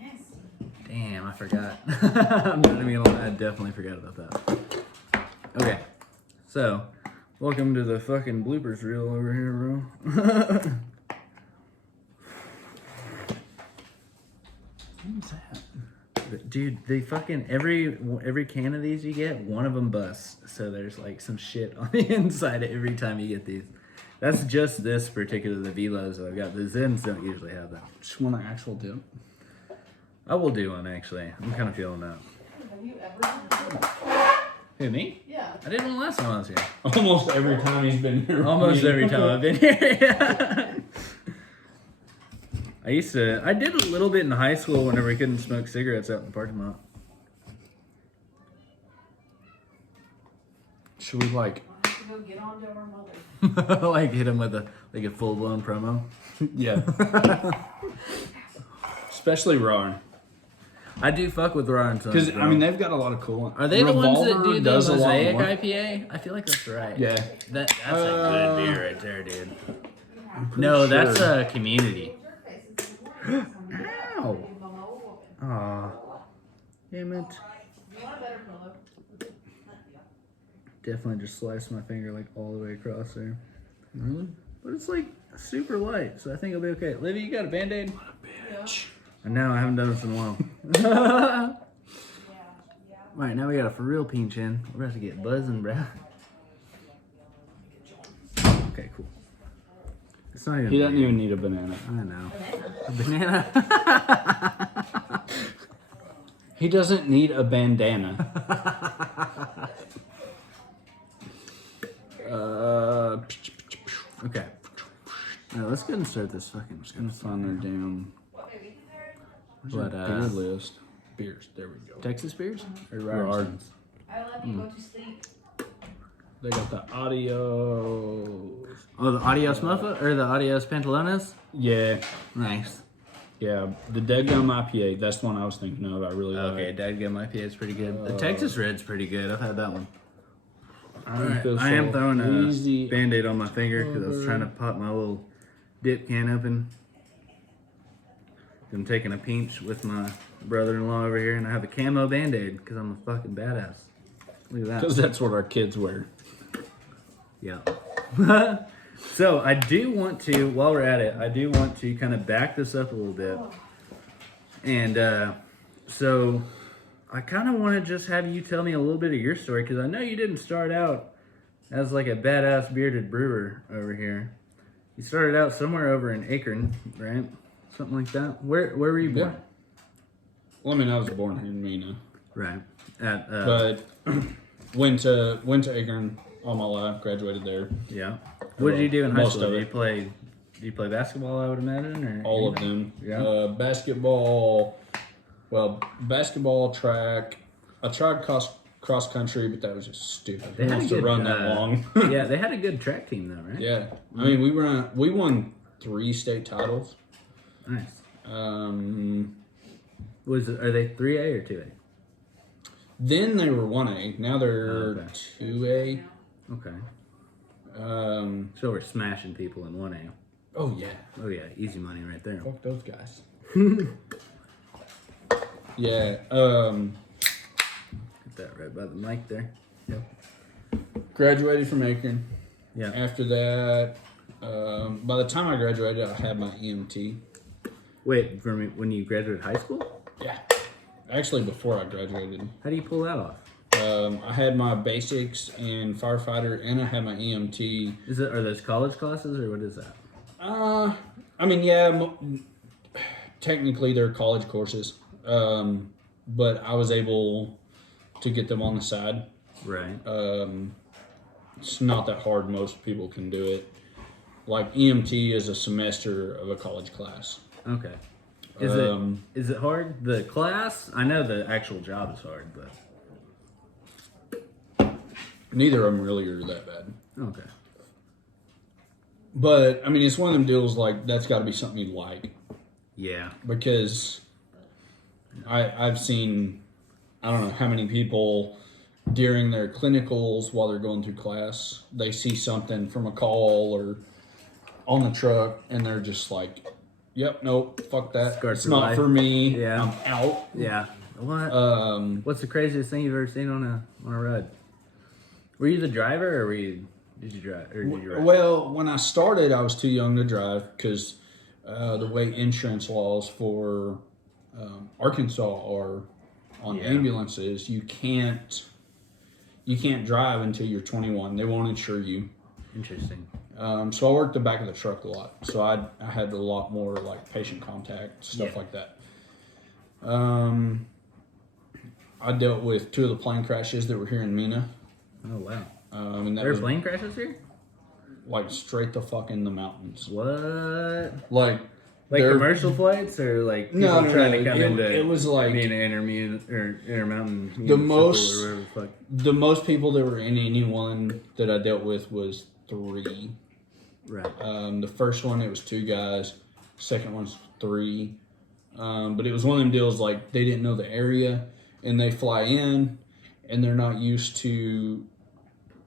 Nasty. damn, I forgot. I'm not even gonna lie, I definitely forgot about that. Okay, so welcome to the fucking bloopers reel over here, bro. What's that? Dude, they fucking every can of these you get, one of them busts. So there's like some shit on the inside every time you get these. That's just this particular, the Velos that I've got. The Zens don't usually have that. Just want an actual dip. I will do one actually. I'm kind of feeling that. Have you ever done that? Who, me? Yeah. I did one last time I was here. Almost every time he's been here. Almost every time I've been here. Yeah. I did a little bit in high school whenever we couldn't smoke cigarettes out in the parking lot. Should we like? I'll have to go get on to our mother. Like hit him with a full blown promo. Yeah. Especially Ron. I do fuck with Ron Sons. Because, I mean, they've got a lot of cool ones. Are they the ones that do the does a lot Mosaic more. IPA? I feel like that's right. Yeah. That's a good beer right there, dude. Pretty No, sure. that's a Community. Ow. Aw. Damn it. You want a better pillow? Definitely just sliced my finger like all the way across there. Really? But it's like super light, so I think it'll be okay. Livy, you got a Band-Aid? What a bitch. And now I haven't done this in a while. Alright, now we got a for real pinch in. We're about to get buzzing, bro. Okay, cool. It's not even. He doesn't even need a banana. I know. A banana. He doesn't need a bandana. Okay. Alright, let's go ahead and start this fucking. Just gonna find their damn But, beer list. Beers. There we go. Texas beers? Or Or Ryerson? I love you. Go to sleep. They got the audio. Oh, the Adios Muffa? Or the Adios Pantalones? Yeah. Nice. Yeah. The Deadgum IPA. That's the one I was thinking of. I really like. Okay, Dadgum IPA is pretty good. The Texas Red's pretty good. I've had that one. Alright, I am throwing a easy. Band-Aid on my finger because I was trying to pop my little dip can open. I'm taking a pinch with my brother-in-law over here, and I have a camo Band-Aid because I'm a fucking badass. Look at that. Because that's what our kids wear. Yeah. So I do want to, while we're at it, I do want to kind of back this up a little bit. And so I kind of want to just have you tell me a little bit of your story, because I know you didn't start out as like a badass bearded brewer over here. You started out somewhere over in Akron, right? Something like that. Where were you born? Yeah. Well, I mean, I was born here in Mina. Right. At But went to Akron all my life, graduated there. yeah. What did you do in high Most school? of Did it. you play basketball, I would imagine, or All of anything? them. Yeah. Basketball, track. I tried cross country, but that was just stupid. They Who had a wants to good, run that long? Yeah, they had a good track team though, right? Yeah. I mean, we won 3 state titles. Nice. Then Are they 3A or 2A? they were 1A. Now they're Okay. 2A. Okay. Um, So we're smashing people in 1A. oh yeah. Oh yeah, easy money right there. Fuck those guys. Yeah. Get that right by the mic there. Yep. Graduated from Akron. Yeah. After that, by the time I graduated, I had my EMT. Wait, when you graduated high school? Yeah. Actually, before I graduated. How do you pull that off? I had my basics in Firefighter, and I had my EMT. Are those college classes or what is that? I mean, yeah, technically they're college courses, but I was able to get them on the side. Right. It's not that hard. Most people can do it. Like EMT is a semester of a college class. Okay. Is it hard? The class? I know the actual job is hard, but Neither of them really are that bad. okay. But, I mean, it's one of them deals like that's got to be something you like. Yeah. Because I've seen, I don't know how many people during their clinicals while they're going through class, they see something from a call or on the truck and they're just like, yep, nope, fuck that. Scarred It's for not life. for me. Yeah. I'm out. Yeah. What? Um, What's the craziest thing you've ever seen on a ride? Were you the driver, or did you drive? well, when I started, I was too young to drive because the way insurance laws for Arkansas are on ambulances, you can't drive until you're 21. They won't insure you. Interesting. So I worked the back of the truck a lot. So I had a lot more like patient contact, stuff like that. I dealt with 2 of the plane crashes that were here in Mina. Oh wow. And that There are was plane crashes here? like straight the fuck in the mountains. What? Like Like commercial flights or like people No, trying to come into it was like being an intermountain the or most whatever the fuck. the most people that were in any one that I dealt with was 3. Right. The first one it was 2 guys, second one's 3. But it was one of them deals like they didn't know the area and they fly in and they're not used to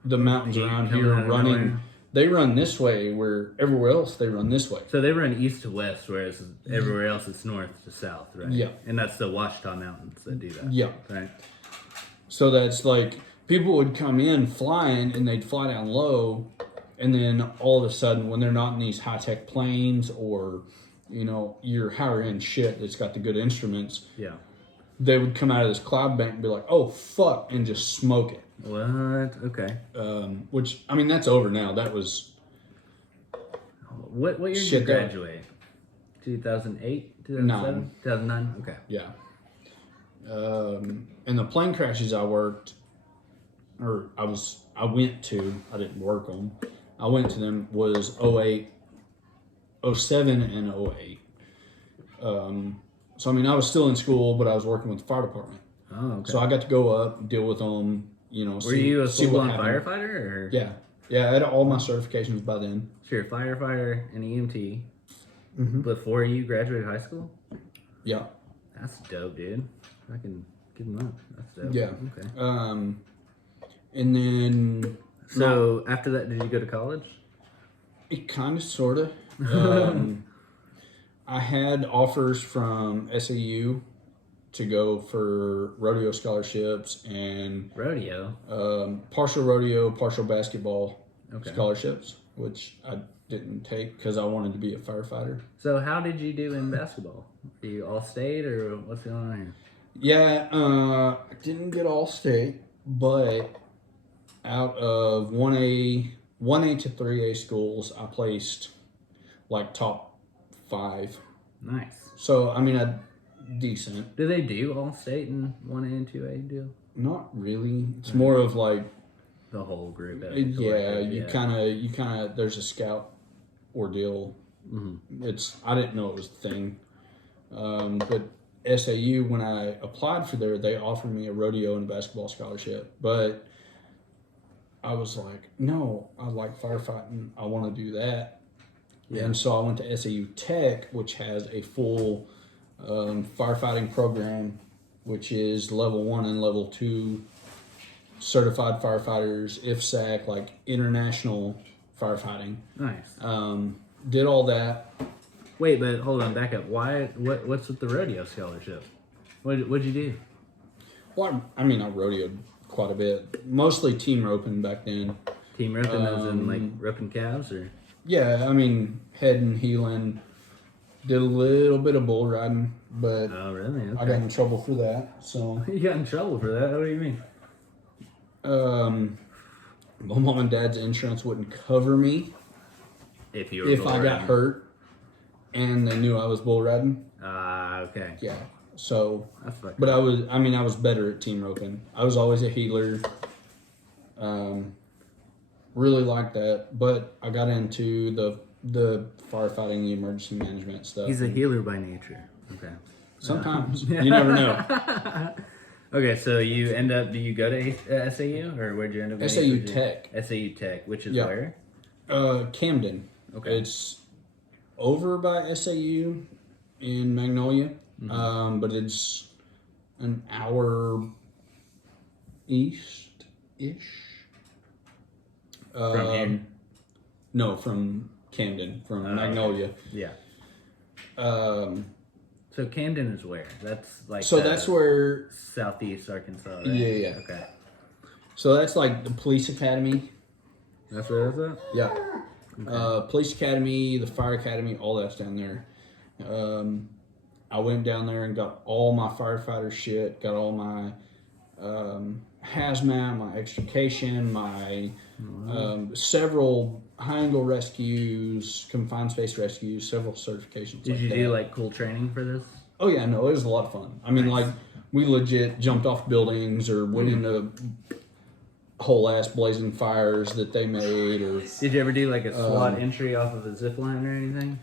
the mountains around here running. They run this way where everywhere else they run this way. So they run east to west, whereas everywhere else it's north to south, right? Yeah. And that's the Washaw Mountains that do that. Yeah. Right. So that's like people would come in flying and they'd fly down low, and then all of a sudden when they're not in these high tech planes or your higher end shit that's got the good instruments, Yeah. they would come out of this cloud bank and be like, "Oh fuck," and just smoke it. What? Okay. Which I mean that's over now. That was What year did you graduate? 2008, 2007, 2009. Okay. Yeah. And the plane crashes I went to, I didn't work them. I went to them was 08, 07 and 08. So I mean I was still in school, but I was working with the fire department. Oh, okay. So I got to go up, deal with them, Were you a full-blown firefighter? Or? Yeah. Yeah, I had all my certifications by then. So you're a firefighter and EMT before you graduated high school? Yeah. That's dope, dude. I can give them up. That's dope. Yeah. Okay. And then... So after that, did you go to college? It kind of, sort of. I had offers from SAU to go for rodeo scholarships and partial rodeo, partial basketball scholarships, which I didn't take because I wanted to be a firefighter. So how did you do in basketball? Are you all state or what's going on here? Yeah, I didn't get all state, but out of 1A to 3A schools, I placed like top 5. Nice. So, I mean, decent. Do they do all state and 1A and 2A deal? Not really. It's more of like the whole group. You kind of there's a scout ordeal. I didn't know it was a thing, but SAU, when I applied for there, they offered me a rodeo and a basketball scholarship, but I was like, no, I like firefighting, I want to do that. And so I went to SAU Tech, which has a full firefighting program, which is level 1 and level 2 certified firefighters, IFSAC, like international firefighting. Nice. Did all that. Wait, but hold on, back up. What's with the rodeo scholarship? What'd you do? Well, I mean, I rodeoed quite a bit. Mostly team roping back then. Team roping, as in like roping calves, or? Yeah, I mean, heading, heeling. Did a little bit of bull riding, but oh, really? Okay. I got in trouble for that. So you got in trouble for that? What do you mean? My mom and dad's insurance wouldn't cover me if I got hurt, and they knew I was bull riding. Okay. Yeah. So, that's fucked but up. I was better at team roping. I was always a healer. Really liked that, but I got into the firefighting, the emergency management stuff. He's a healer by nature. Okay. Sometimes. You never know. Okay, so do you go to SAU, or where'd you end up? SAU Tech. SAU Tech, which is where? Camden. Okay. It's over by SAU in Magnolia, but it's an hour east-ish. From here? No, from Camden, from Magnolia. Yeah. So Camden is where? That's like that's where southeast Arkansas. Right? Yeah. Okay. So that's like the police academy. That's where that's at? Yeah. Okay. Police academy, the fire academy, all that's down there. I went down there and got all my firefighter shit, got all my hazmat, my extrication, my several high angle rescues, confined space rescues, several certifications. Did you do like cool training for this? Oh yeah, no, it was a lot of fun. I mean, like we legit jumped off buildings or went into whole ass blazing fires that they made. Or did you ever do like a SWAT entry off of a zip line or anything?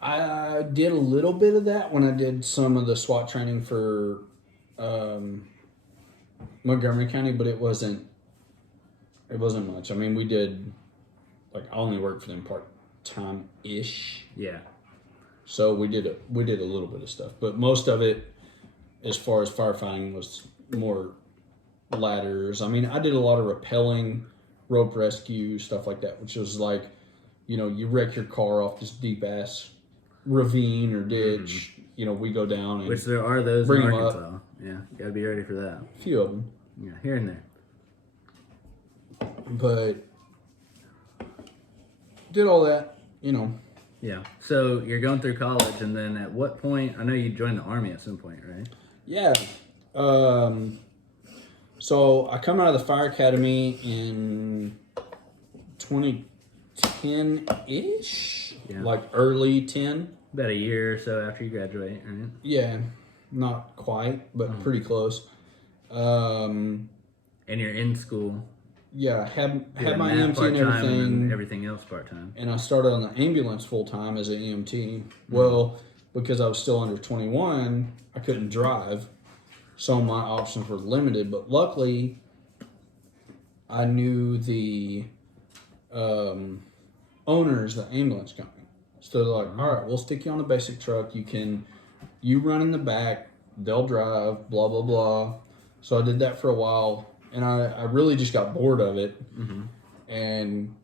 I did a little bit of that when I did some of the SWAT training for Montgomery County, but it wasn't much. I mean, we did, like, I only worked for them part-time-ish. Yeah. So we did a little bit of stuff, but most of it, as far as firefighting, was more ladders. I mean, I did a lot of rappelling, rope rescue, stuff like that, which was like, you wreck your car off this deep-ass ravine or ditch, we go down and which there are those bring in them up. Arkansas. Yeah, gotta be ready for that. A few of them. Yeah, here and there. But did all that, Yeah. So you're going through college, and then at what point? I know you joined the Army at some point, right? Yeah. So I come out of the fire academy in 2010-ish, like early 10. About a year or so after you graduate, right? Yeah, not quite, but pretty close. And you're in school. Yeah, had my doing that EMT and everything. and then everything else part-time. And I started on the ambulance full-time as an EMT. Well, because I was still under 21, I couldn't drive. So my options were limited. But luckily, I knew the owners of the ambulance company. So they're like, all right, we'll stick you on a basic truck. You run in the back, they'll drive, blah, blah, blah. So I did that for a while. And I really just got bored of it. Mm-hmm. And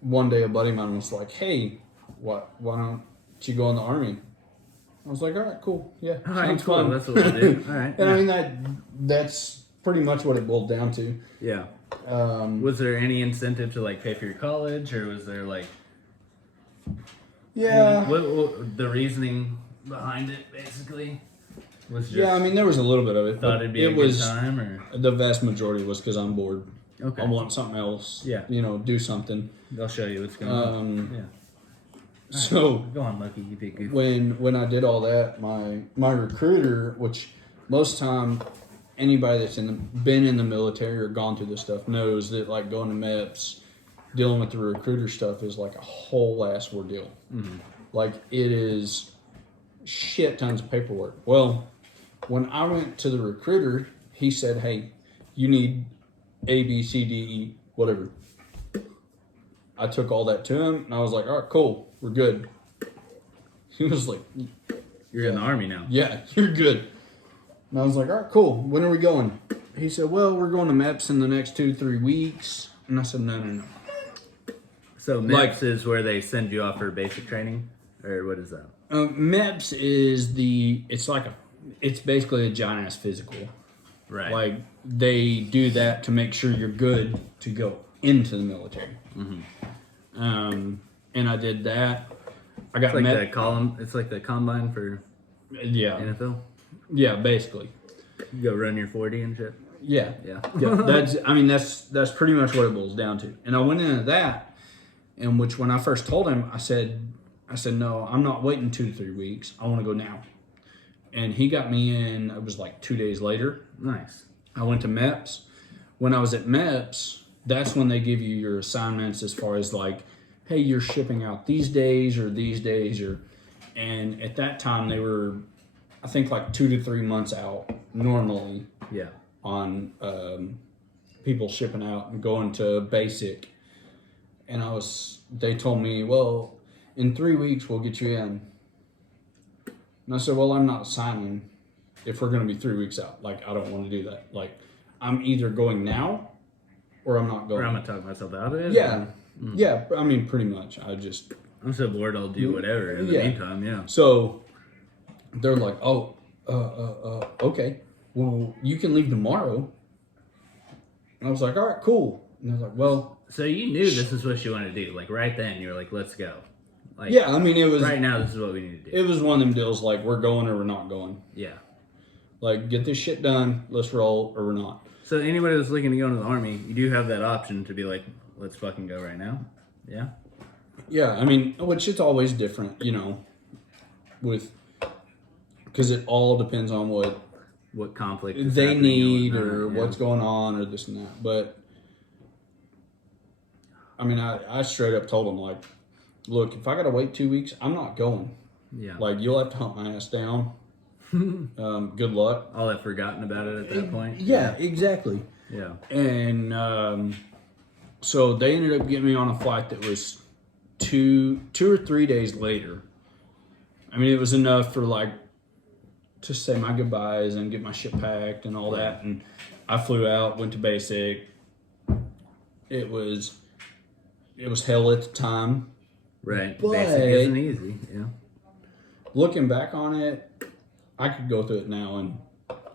one day a buddy of mine was like, hey, why don't you go in the Army? I was like, all right, cool. Yeah, all right, sounds cool. fun. That's what we'll do. All right. And I mean, that's pretty much what it boiled down to. Yeah. Was there any incentive to like pay for your college, or was there like... Yeah. What the reasoning behind it, basically? Was just, yeah, I mean, there was a little bit of it. Thought it'd be a good time, or the vast majority was because I'm bored. Okay. I want something else. Yeah. Do something. They'll show you what's going on. Yeah. So go on, Lucky. You be goofy. when I did all that, my recruiter, which most time anybody that's been in the military or gone through this stuff knows that, like, going to MEPS, dealing with the recruiter stuff is like a whole ass ordeal. Mm-hmm. Like, it is shit tons of paperwork. Well, when I went to the recruiter, he said, hey, you need A, B, C, D, E, whatever. I took all that to him, and I was like, all right, cool, we're good. He was like, you're in the Army now. Yeah, you're good. And I was like, all right, cool, when are we going? He said, well, we're going to MEPS in the next 2-3 weeks. And I said, no. So MEPS is where they send you off for basic training? Or what is that? MEPS is it's basically a giant ass physical. Right. Like, they do that to make sure you're good to go into the military. Mm-hmm. And I did that. I got it's like the combine for NFL? Yeah, basically. You go run your 40 and shit? Yeah. Yeah. That's pretty much what it boils down to. And I went into that, and which when I first told him, I said, no, I'm not waiting 2 to 3 weeks. I want to go now. And he got me in, it was like 2 days later. Nice. I went to MEPS. When I was at MEPS, that's when they give you your assignments as far as like, hey, you're shipping out these days, and at that time they were, I think, like 2 to 3 months out normally. Yeah. On people shipping out and going to basic. And they told me, well, in 3 weeks we'll get you in. And I said, well, I'm not signing if we're going to be 3 weeks out. Like, I don't want to do that. Like, I'm either going now or I'm not going. Or I'm going to talk myself out of it? Yeah. Yeah, I mean, pretty much. I'm so bored I'll do whatever in the meantime, yeah. So they're like, okay. Well, you can leave tomorrow. And I was like, all right, cool. And I was like, well. So you knew this is what you wanted to do. Like, right then, you were like, let's go. Like, yeah, I mean, it was. Right now, this is what we need to do. It was one of them deals like, we're going or we're not going. Yeah. Like, get this shit done, let's roll, or we're not. So anybody that's looking to go into the Army, you do have that option to be like, let's fucking go right now. Yeah? Yeah, I mean, which it's always different, because it all depends on what conflict they need or what's going on or this and that. But I mean, I straight up told them, like, look, if I got to wait 2 weeks, I'm not going. Yeah. Like, you'll have to hunt my ass down. Good luck. I'll have forgotten about it at that point. Yeah, exactly. Yeah. And so they ended up getting me on a flight that was two or 3 days later. I mean, it was enough for like to say my goodbyes and get my shit packed and all that. And I flew out, went to basic. It was hell at the time. Right. But Basic isn't easy. Yeah. looking back on it, I could go through it now and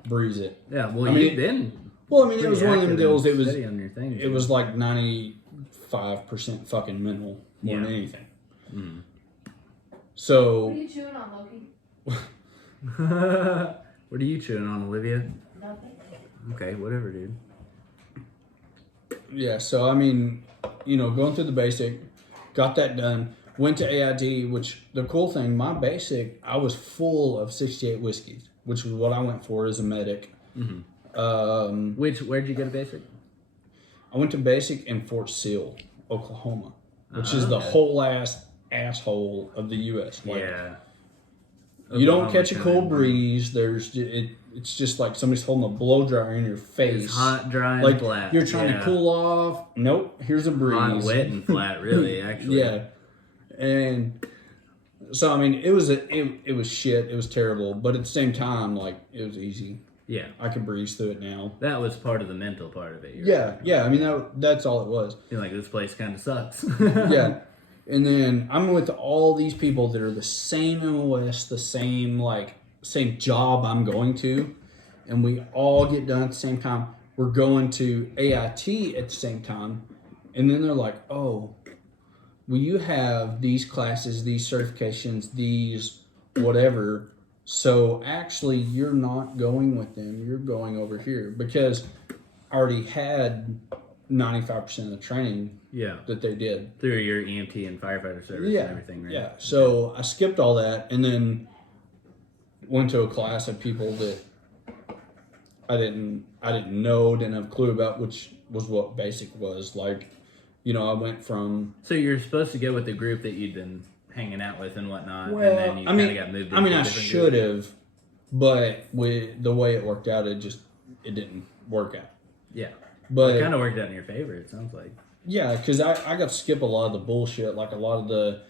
breeze it. Yeah. Well, I mean, you've been. Well, I mean, it was one of them deals. It was on your thing, it was like 95% fucking mental more than anything. Mm. So. What are you chewing on, Loki? What are you chewing on, Olivia? Nothing. Okay, whatever, dude. Yeah, so I mean, going through the basic, got that done. Went to AIT, which the cool thing, my basic, I was full of 68 whiskeys, which was what I went for as a medic. Mm-hmm. Where'd you get a basic? I went to basic in Fort Sill, Oklahoma, which is the whole asshole of the U.S. Like, yeah. You don't catch a cold breeze. It's just like somebody's holding a blow dryer in your face. It's hot, dry, and like flat. You're trying to cool off. Nope. Here's a breeze. Hot, wet, and flat. Really, actually. Yeah. And so I mean, it was shit. It was terrible. But at the same time, like, it was easy. Yeah. I can breeze through it now. That was part of the mental part of it. Yeah. I mean, that's all it was. You're like, this place kind of sucks. Yeah. And then I'm with all these people that are the same MOS, the same job I'm going to, and we all get done at the same time. We're going to AIT at the same time, and then they're like, "Oh, well, you have these classes, these certifications, these whatever. So actually, you're not going with them. You're going over here because I already had 95% of the training." Yeah. That they did. Through your EMT and firefighter service and everything, right? Yeah. So I skipped all that and then went to a class of people that I didn't know, didn't have a clue about, which was what basic was. Like, I went from... So you're supposed to go with the group that you'd been hanging out with and whatnot, Well, and then you kind of got moved into I should have, but with the way it worked out, it didn't work out. Yeah. But it kind of worked out in your favor, it sounds like. Yeah, because I got to skip a lot of the bullshit, like a lot of the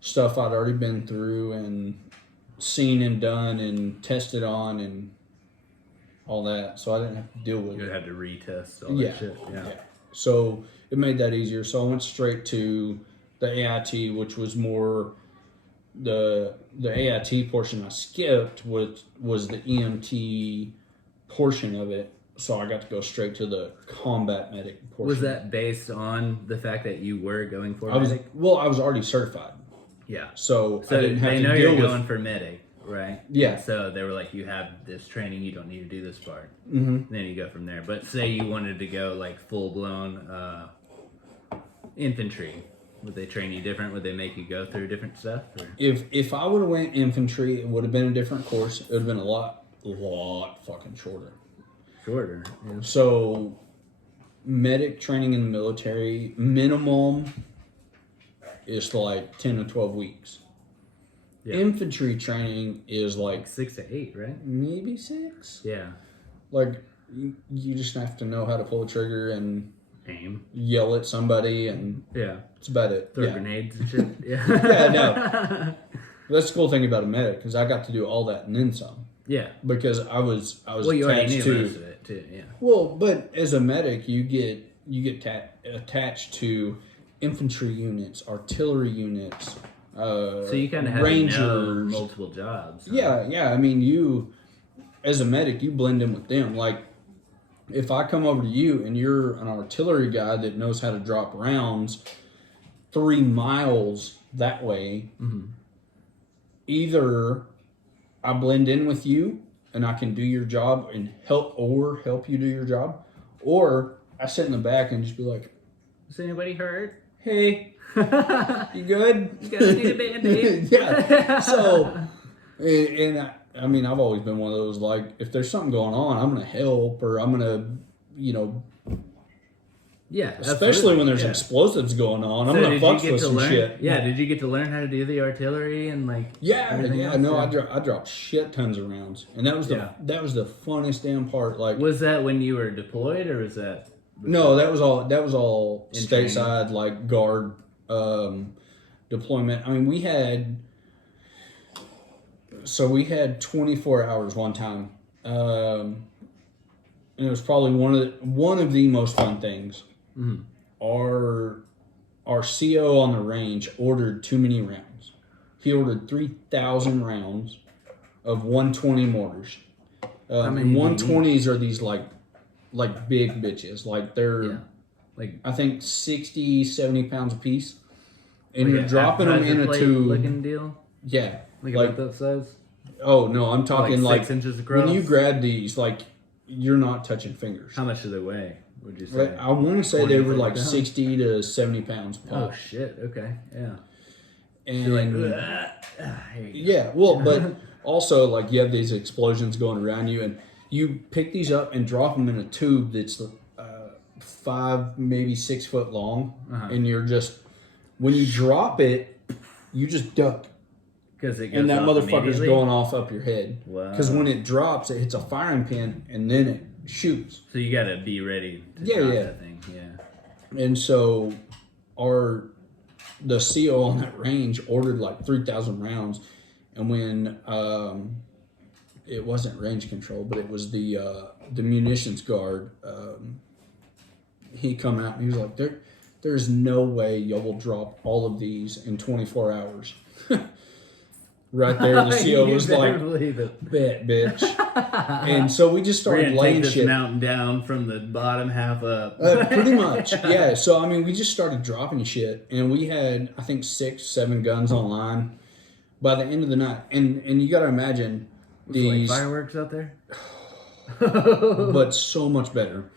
stuff I'd already been through and seen and done and tested on and all that. So I didn't have to deal with it. You had to retest all that shit. Yeah. So it made that easier. So I went straight to the AIT, which was more the AIT portion I skipped was the EMT portion of it. So I got to go straight to the combat medic portion. Was that based on the fact that you were going for medic? I was already certified. Yeah. So I didn't have they to know deal you're with... going for medic, right? Yeah. So they were like, you have this training, you don't need to do this part. Mm-hmm. Then you go from there. But say you wanted to go like full blown infantry, would they train you different? Would they make you go through different stuff? Or? If I would have went infantry, it would have been a different course. It would have been a lot fucking shorter. Shorter. Yeah. So, medic training in the military, minimum is like 10 to 12 weeks. Yeah. Infantry training is like 6 to 8, right? Maybe 6. Yeah. Like, you just have to know how to pull a trigger and aim, yell at somebody, and that's about it. Throw grenades and shit. Yeah. Yeah, no. That's the cool thing about a medic, because I got to do all that and then some. Yeah, because I was well, you already attached knew to most of it too. Yeah. Well, but as a medic, you get attached to infantry units, artillery units. So you kind of have rangers, multiple jobs. Huh? Yeah. I mean, you as a medic, you blend in with them. Like, if I come over to you and you're an artillery guy that knows how to drop rounds 3 miles that way, either I blend in with you and I can do your job and help you do your job, or I sit in the back and just be like, is anybody hurt? Hey, you good? You guys need a Band-Aid? Yeah. So, and I mean, I've always been one of those, like, if there's something going on, I'm going to help, or I'm going to, Yeah, especially absolutely. when there's Yeah. explosives going on. I'm So gonna did fuck you get with to some learn? shit. Yeah, did you get to learn how to do the artillery and like? Yeah, everything yeah. else? No, Yeah. I dropped shit tons of rounds, and that was Yeah. the funnest damn part. Like, Was that when you were deployed, or was that? no, that was all In stateside, like guard deployment. I mean, we had 24 hours one time, and it was probably one of the most fun things. Mhm. Our CO on the range ordered too many rounds. He ordered 3,000 rounds of 120 mortars. How many And do you 120s are these like big bitches. Like they're, Yeah. Like I think 60, 70 pounds a piece. And like you're a dropping them appetizer in a plate tube. looking deal. Yeah. Like Like, about that size. oh no, I'm talking Like like 6 inches across. when you grab these, like you're not touching fingers. How much do they weigh? Would you say? Right? I want to say 20, they were 30 like pounds? 60 to 70 pounds Oh pop. shit! Okay, yeah. And You're like, here you go. yeah, well, but also like you have these explosions going around you, and you pick these up and drop them in a tube that's 5, maybe 6 foot long, Uh-huh. and you're just when you drop it, you just duck, Because it goes and that off motherfucker's immediately? going off up your head. Wow. Because when it drops, it hits a firing pin, and then it shoots. So you gotta be ready to Yeah, drop yeah. that thing. Yeah. And so the CO on that range ordered like 3,000 rounds, and when it wasn't range control, but it was the munitions guard, he come out and he was like, there's no way y'all will drop all of these in 24 hours. Right there, the CO You was better like, believe it. bet, bitch. And so we just We're started gonna laying take this shit. mountain down from the bottom half up. Pretty much, yeah. So I mean, we just started dropping shit, and we had I think 6, 7 guns online by the end of the night. And you got to imagine Was it like these, fireworks out there. but so much better.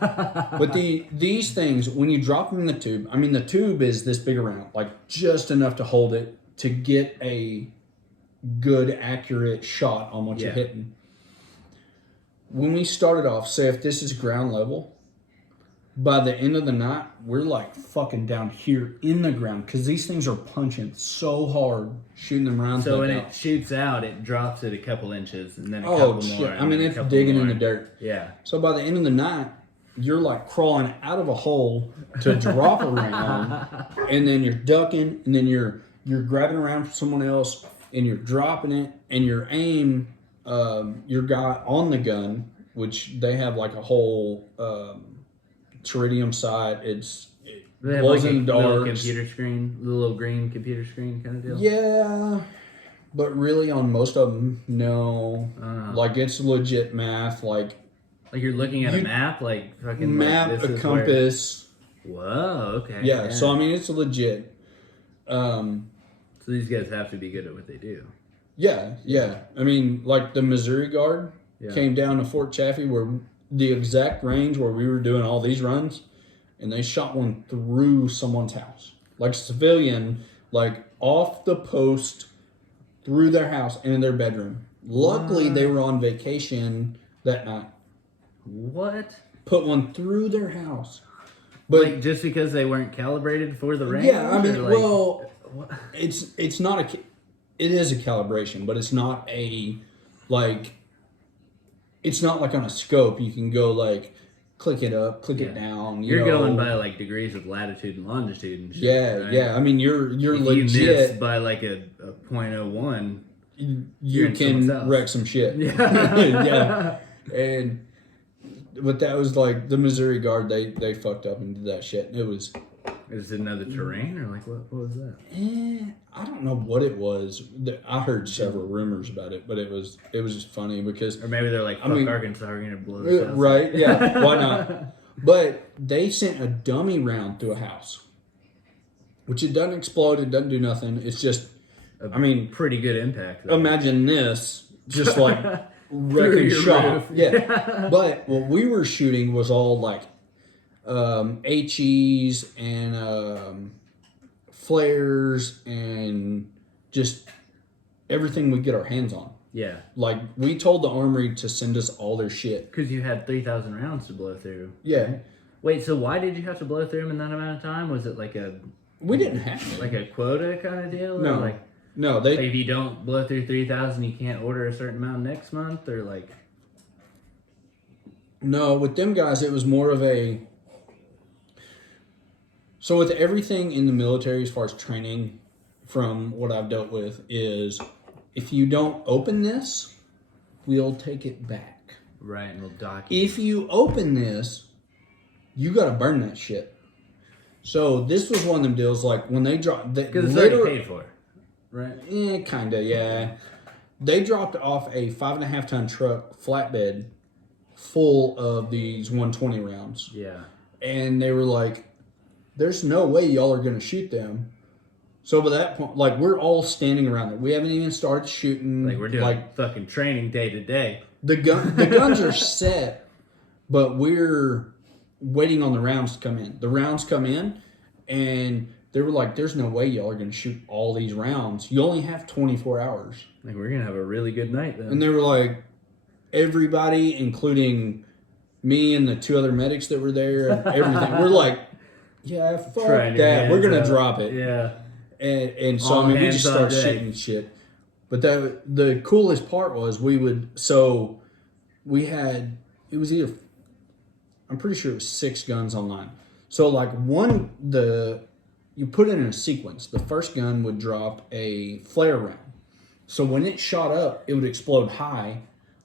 But these things, when you drop them in the tube, I mean, the tube is this big around, like just enough to hold it to get a good, accurate shot on what you're Yeah. hitting. When we started off, say if this is ground level, by the end of the night, we're like fucking down here in the ground because these things are punching so hard, shooting them rounds. So like when out. it shoots out, it drops it a couple inches, and then a Oh couple shit! more. I and mean, then a it's couple digging more. in the dirt. Yeah. So by the end of the night, you're like crawling out of a hole to drop a round, and then you're ducking, and then you're grabbing around for someone else, and you're dropping it, and your aim, your guy on the gun, which they have like a whole tritium sight. It They have glows like a in the little dark. computer screen, the little green computer screen kind of deal. Yeah, but really on most of them, no. Like it's legit math, like you're looking at a map, like fucking map, like, this a is compass. Where... Whoa. Okay. Yeah, so I mean it's legit. So these guys have to be good at what they do. Yeah. I mean, like the Missouri Guard came down to Fort Chaffee, where the exact range where we were doing all these runs, and they shot one through someone's house, like civilian, like off the post, through their house and in their bedroom. Luckily, they were on vacation that night. What? Put one through their house, but Like just because they weren't calibrated for the range? yeah, I mean, or, like, well, what? it's not it is a calibration, but it's not a like. It's not like on a scope. You can go like click it up, click it down. You're know. going by like degrees of latitude and longitude and shit. Yeah, right? yeah. I mean, you're If you miss legit. by like a 0.01. You in can someone's house. wreck some shit. Yeah. Yeah, but that was like the Missouri Guard. They fucked up and did that shit. And it was. Is it another terrain or like what was that? I don't know what it was. I heard several rumors about it, but it was just funny because Or maybe they're like, fuck Arkansas, we're gonna blow this house. right, yeah, why not? But they sent a dummy round through a house, which it doesn't explode, it doesn't do nothing. It's just, I mean, Pretty good impact. Though. imagine this, just like wrecking your shot. roof. Yeah, but what we were shooting was all like HEs and flares and just everything we get our hands on. Yeah. Like we told the armory to send us all their shit. Because you had 3,000 rounds to blow through. Yeah, Wait, so why did you have to blow through them in that amount of time? Was it like We didn't have to. like a quota kind of deal? No. Or like, No, like if you don't blow through 3,000, you can't order a certain amount next month, or like. No, with them guys, it was more of a. So with everything in the military, as far as training, from what I've dealt with, is if you don't open this, we'll take it back. Right, and we'll dock you. If you open this, you got to burn that shit. So this was one of them deals, like when they dropped, Because it's already paid for, right? Yeah, kinda, yeah. They dropped off a 5.5 ton truck flatbed full of these 120 rounds. Yeah. And they were like, there's no way y'all are gonna shoot them. So by that point, like, we're all standing around it. We haven't even started shooting. Like, we're doing fucking training day to day. The guns are set, but we're waiting on the rounds to come in. The rounds come in, and they were like, there's no way y'all are going to shoot all these rounds. You only have 24 hours. Like, we're going to have a really good night then. And they were like, everybody, including me and the 2 other medics that were there, and everything, we're like, yeah, fuck that. We're going to drop it. Yeah. And so, I mean, we just started shooting shit. But the coolest part was we had, it was either, I'm pretty sure it was 6 guns online. So like you put it in a sequence. The first gun would drop a flare round. So when it shot up, it would explode high,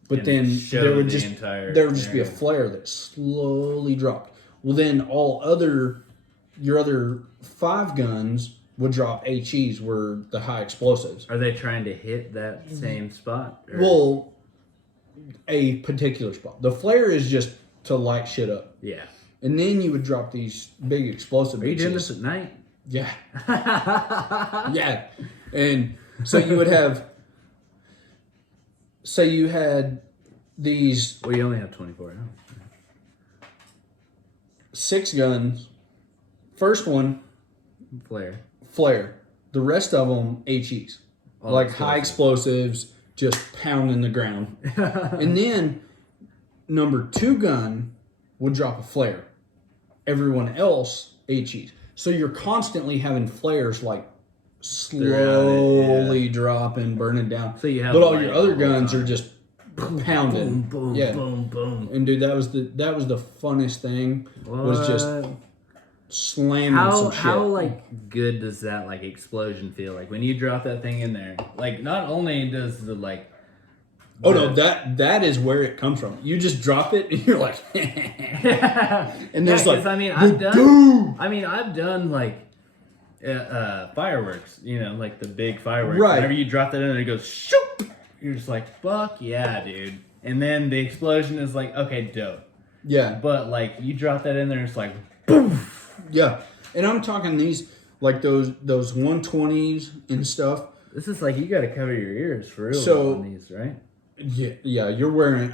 but And then there would just be a area. flare that slowly dropped. Well, then your other 5 guns would drop HEs, were the high explosives. Are they trying to hit that same spot? Or? Well, a particular spot. The flare is just to light shit up. Yeah. And then you would drop these big explosive Are you doing bitches. this at night? Yeah. Yeah. And so you would have, say you had these Well, you only have 24 hours. 6 guns. First one, flare. The rest of them, HEs. All like explosive. high explosives, just pounding the ground. And then number 2 gun would drop a flare. Everyone else, HEs. So you're constantly having flares like slowly dropping, burning down. So you have but all light your other all the guns time. are just pounding. Boom, boom, yeah. boom, boom. And dude, that was the funnest thing. Was just What? slamming some shit. How like good does that like explosion feel? Like when you drop that thing in there, like not only does the like Oh no, that is where it comes from. You just drop it and you're like, and there's like, I mean I've done like fireworks, you know, like the big fireworks. Right. Whenever you drop that in and it goes shoop, you're just like, fuck yeah, dude. And then the explosion is like, okay, dope. yeah, But like you drop that in there, it's like boom. yeah. And I'm talking these like those 120s and stuff. This is like you got to cover your ears for real So- on these, right? Yeah. You're wearing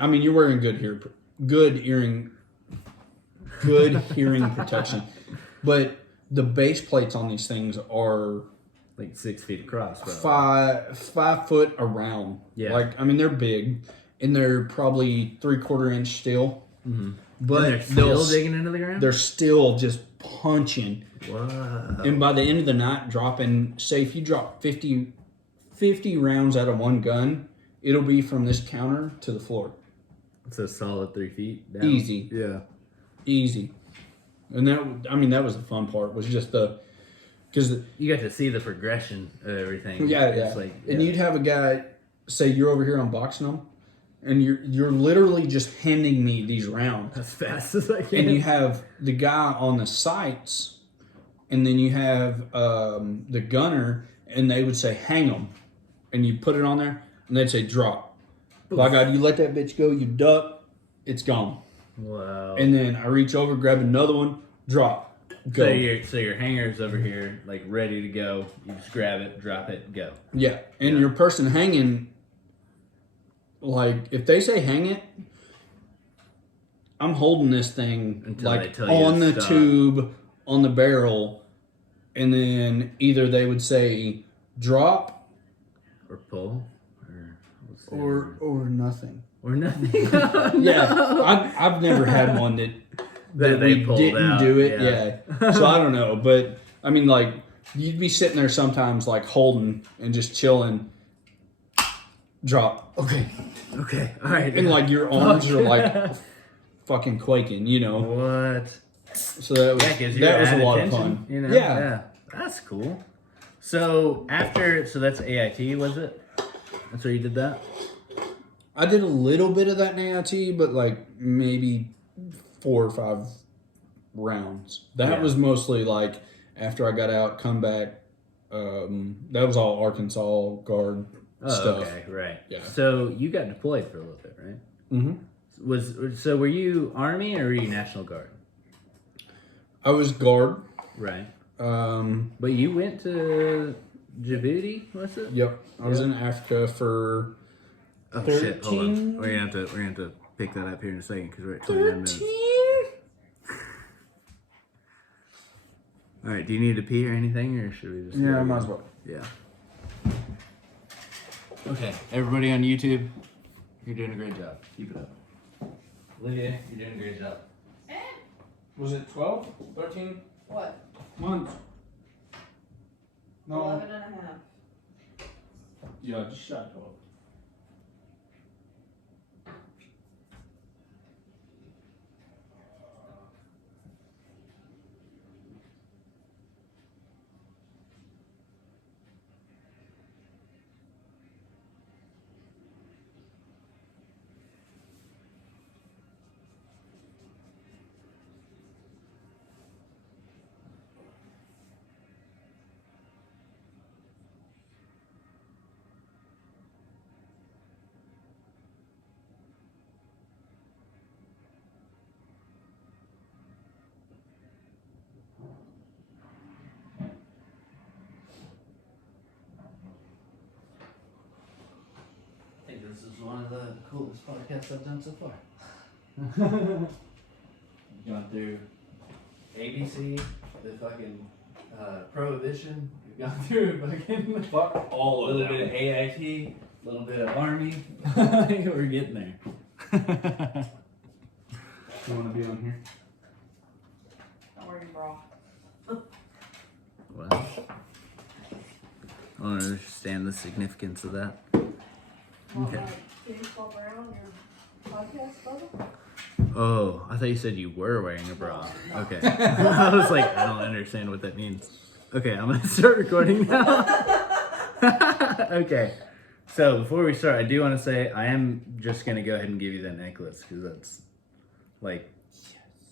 good hearing protection. But the base plates on these things are Like 6 feet across. Bro. 5 foot around. Yeah. Like, I mean, they're big and they're probably 3/4 inch steel. Mm-hmm. But They're still digging into the ground. they're still just punching. Whoa. And by the end of the night, dropping, say if you drop 50 rounds out of one gun, it'll be from this counter to the floor. It's a solid 3 feet down. Easy. Yeah. Easy. And that was the fun part, was just because You got to see the progression of everything. yeah. It's like, And you'd have a guy, say you're over here unboxing them, and you're literally just handing me these rounds. as fast as I can. And you have the guy on the sights, and then you have the gunner, and they would say, hang them. And you put it on there, and they'd say, drop. By God, you let that bitch go, you duck, it's gone. Wow. And then I reach over, grab another one, drop, go. So your hanger's over here, like ready to go. You just grab it, drop it, go. Yeah, and your person hanging, like, if they say hang it, I'm holding this thing Until they like tell you on to the stop. tube, on the barrel, and then either they would say drop Or pull. What's the or nothing. or nothing. Yeah, I've never had one that that they we pulled didn't out, do it. yeah. Yeah. So I don't know, but I mean, like you'd be sitting there sometimes, like holding and just chilling. Drop. Okay. Okay. All right. And like your arms are like fucking quaking, you know. What? So that was, Yeah, 'cause that you're was a at lot attention, of fun. You know? Yeah. That's cool. So that's AIT, was it? That's where you did that? I did a little bit of that in AIT, but like maybe 4 or 5 rounds. That was mostly like after I got out, come back. That was all Arkansas Guard stuff. Okay, right. Yeah. So you got deployed for a little bit, right? Mm-hmm. Were you Army or were you National Guard? I was Guard. Right. But you went to Djibouti, was it? Yep. I was in Africa for 13. Shit, hold on. We're gonna have to pick that up here in a second because we're at 29 minutes. All right. Do you need to pee or anything, or should we just? Yeah, I might as well. Yeah. Okay, everybody on YouTube, you're doing a great job. Keep it up. Olivia, you're doing a great job. Was it 12? 13 What? months? 11 and a half. Yeah, just shot 12. I think this is one of the coolest podcasts I've done so far. Gone through ABC, the fucking Prohibition. We've gone through fucking Fuck all a of little them. bit of AIT, a little bit of Army. We're getting there. You want to be on here? Don't worry, bro. Well, I don't understand the significance of that. Okay. Swap around your podcast, brother? Oh, I thought you said you were wearing a bra. Okay. I was like, I don't understand what that means. Okay, I'm gonna start recording now. Okay. So before we start, I do want to say I am just gonna go ahead and give you that necklace because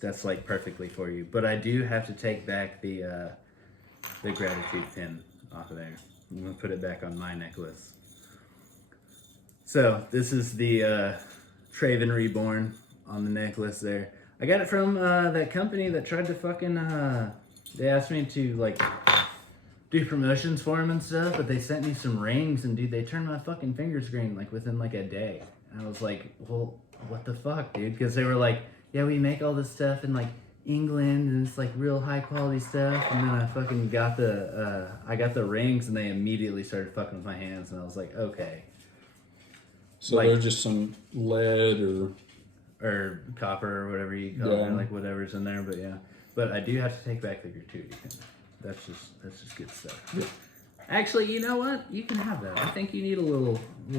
that's like perfectly for you. But I do have to take back the gratitude pin off of there. I'm gonna put it back on my necklace. So this is the Traven Reborn on the necklace there. I got it from that company that tried to fucking they asked me to like do promotions for them and stuff, but they sent me some rings and dude, they turned my fucking fingers green like within like a day. And I was like, well, what the fuck, dude? Because they were like, yeah, we make all this stuff in like England and it's like real high quality stuff. And then I fucking got the rings and they immediately started fucking with my hands and I was like, okay. So Like- they're just some lead Or copper or whatever you call it, Yeah. like whatever's in there, but yeah. But I do have to take back the gratuity pin. That's just good stuff. Yeah. Actually, you know what? You can have that. I think you need a little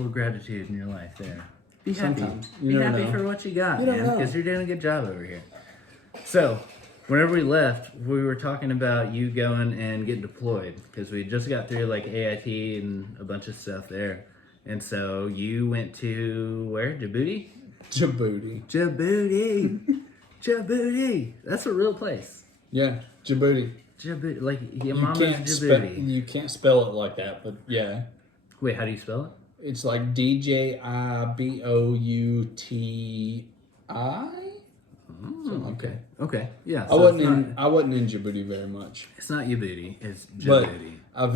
gratitude in your life there. Be happy. Sometimes. Be You never happy know. for what you got, You don't man, know. because you're doing a good job over here. So, whenever we left, we were talking about you going and getting deployed because we just got through like AIT and a bunch of stuff there. And so you went to where? Djibouti? Djibouti. Djibouti. Djibouti. That's a real place. Yeah, Djibouti. Djibouti. Like your You mama's can't, Djibouti. you can't spell it like that, but yeah. Wait, how do you spell it? It's like DJIBOUTI. Oh, okay. Okay. Yeah. I so wasn't in Djibouti very much. It's not Djibouti. It's But Djibouti. I've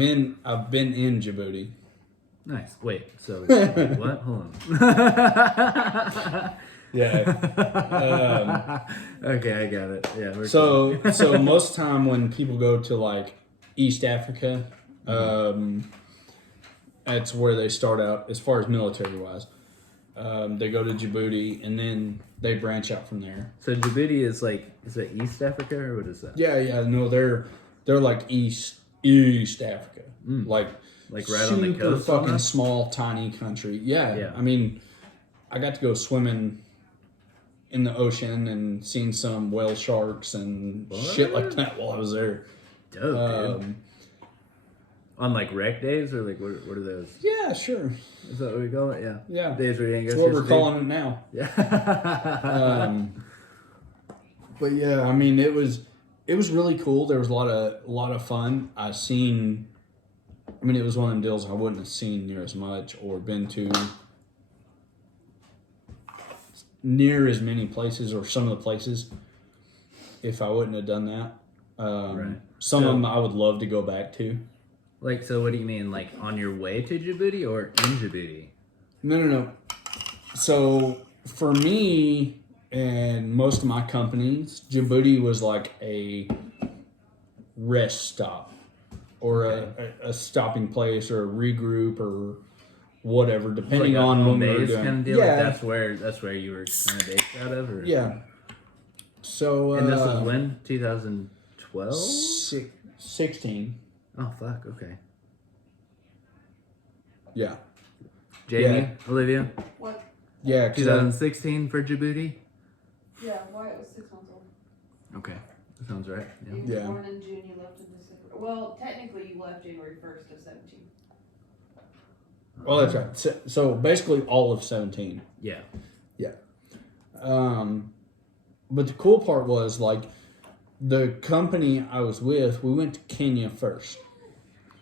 been in Djibouti. Nice. Wait. So what? Hold on. Yeah. Okay, I got it. Yeah. We're So most time when people go to like East Africa, that's where they start out as far as military wise. They go to Djibouti, and then they branch out from there. So Djibouti is that East Africa or what is that? Yeah, no, they're like East Africa, like right on the coast. Fucking Almost? small, tiny country. Yeah, I mean, I got to go swimming in the ocean and seen some whale sharks and shit like that while I was there. Dope, dude. On like rec days or like what are those? Yeah, sure. Is that what we call it? Yeah. Yeah. Days where you ain't That's got what shit we're to do. calling it now. Yeah. But yeah, I mean, it was really cool. There was a lot of fun. It was one of them deals I wouldn't have seen near as much or been to near as many places or some of the places if I wouldn't have done that. Right. Some of them I would love to go back to. Like, so what do you mean? Like on your way to Djibouti or in Djibouti? No. So for me and most of my companies, Djibouti was like a rest stop or a stopping place or a regroup or whatever, depending like on what we were base doing. kind of deal. Yeah, Like that's where you were kind of based out of. Or? yeah. So And this was when 2012. 16. Oh fuck. Okay. Yeah. Jamie, Yeah. Olivia, What? Yeah. 2016 for Djibouti. Yeah, Wyatt was 6 months old. Okay, that sounds right. You Yeah. were Yeah. born in June, you left in December. Well, technically you left January 1st of 17. Well, that's right. So basically all of 17. Yeah. Yeah. But the cool part was like the company I was with, we went to Kenya first.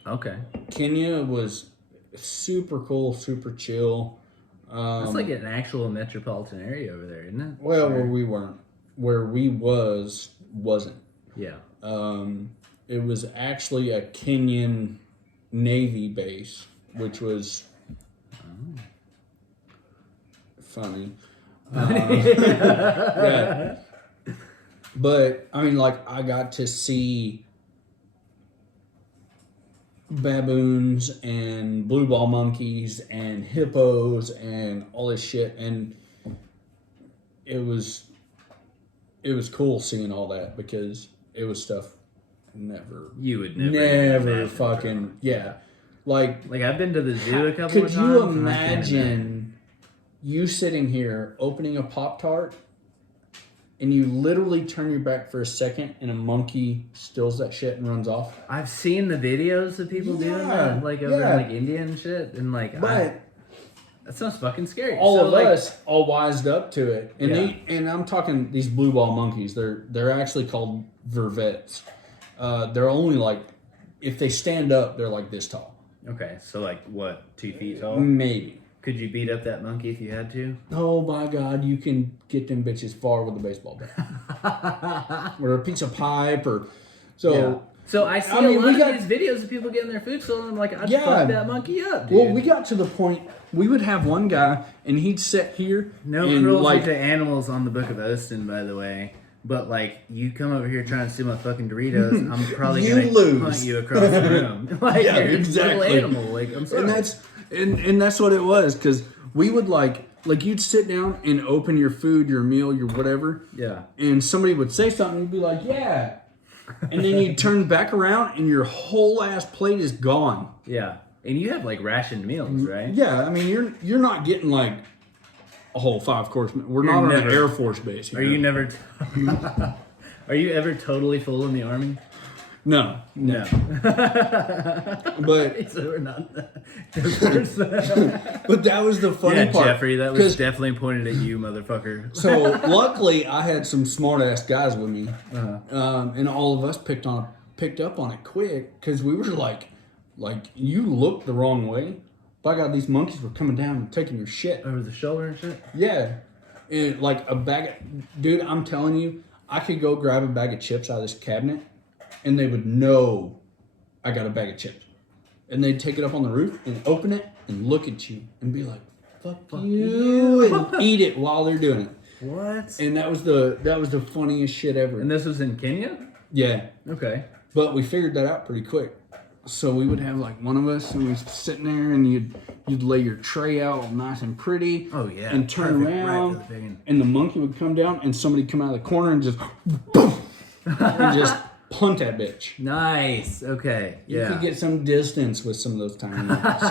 Okay. Kenya was super cool, super chill. That's like an actual metropolitan area over there, isn't it? Well, Or- where we weren't. Where we wasn't. Yeah. It was actually a Kenyan Navy base, which was funny. Yeah. But, I mean, like, I got to see baboons and blue ball monkeys and hippos and all this shit, and it was cool seeing all that because it was stuff You would never imagine, fucking bro. yeah. Like I've been to the zoo a couple could of times. you and I can't imagine you sitting here opening a Pop-Tart and you literally turn your back for a second and a monkey steals that shit and runs off? I've seen the videos of people doing Yeah, that, like over yeah. in like India and shit, and like But that sounds fucking scary. all So, of like, us all wised up to it, and Yeah. and I'm talking these blue ball monkeys. They're actually called vervets. They're only like, if they stand up, they're like this tall. Okay, so like what, 2 feet tall? Maybe. Could you beat up that monkey if you had to? Oh my God, you can get them bitches far with a baseball bat. Or a piece of pipe, or so. Yeah. So I see I mean, a we lot got- of these videos of people getting their food stolen. I'm like, I'd Yeah. fuck that monkey up, dude. Well, we got to the point we would have one guy, and he'd sit here. No and cruelty like, to animals on the Book of Oathston, by the way. But like, you come over here trying to steal my fucking Doritos, I'm probably You gonna lose. punt you across the room. Like, Yeah, you're a exactly. little animal. Like, I'm sorry. and that's what it was, because we would like you'd sit down and open your food, your meal, your whatever. Yeah. And somebody would say something, you'd be like, yeah. And then you'd turn back around and your whole ass plate is gone. Yeah. And you have like rationed meals, right? Yeah, I mean you're not getting like a whole 5-course meal. We're You're not on never- an Air Force base. Are you never? Are you ever totally full in the army? No. No. But So we're not. but that was the funny Yeah, part. Jeffrey, that was 'Cause- definitely pointed at you, motherfucker. So luckily, I had some smart ass guys with me, Uh-huh. and all of us picked up on it quick because we were like you looked the wrong way. By God, these monkeys were coming down and taking your shit. Over the shoulder and shit. Yeah, and like a bag of, dude, I'm telling you, I could go grab a bag of chips out of this cabinet, and they would know I got a bag of chips, and they'd take it up on the roof and open it and look at you and be like, "Fuck you," and eat it while they're doing it. What? And that was the funniest shit ever. And this was in Kenya? Yeah, Okay. but we figured that out pretty quick. So we would have like one of us, and we'd sitting there, and you'd lay your tray out all nice and pretty. Oh yeah. And turn Perfect, right around, for the bacon. and the monkey would come down, and somebody come out of the corner and just boom, and just punt that bitch. Nice. Okay. You Yeah. could get some distance with some of those tiny monkeys.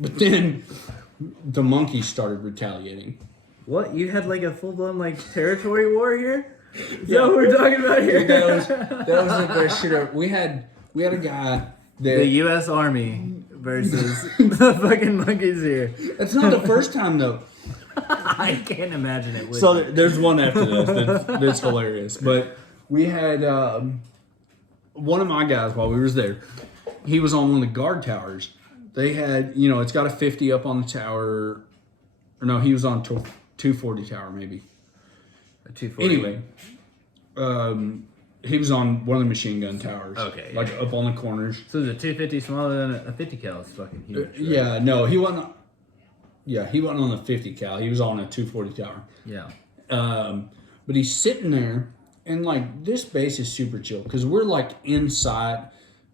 But then the monkeys started retaliating. What? You had like a full blown like territory war here? Is that what we're talking about here? Dude, that was the best shit ever. We had a guy that The U.S. Army versus the fucking monkeys here. It's not the first time though. I can't imagine it. Would So there's one after this that's hilarious. But we had one of my guys while we was there. He was on one of the guard towers. They had, it's got a 50 up on the tower. Or no, he was on 240 tower maybe. A 240. Anyway, he was on one of the machine gun towers. Okay, like yeah. up on the corners. So the 250 smaller than a 50 cal is fucking huge. Right? Yeah, no, he wasn't. Yeah, he wasn't on the 50 cal. He was on a 240 tower. Yeah. But he's sitting there, and like this base is super chill because we're like inside.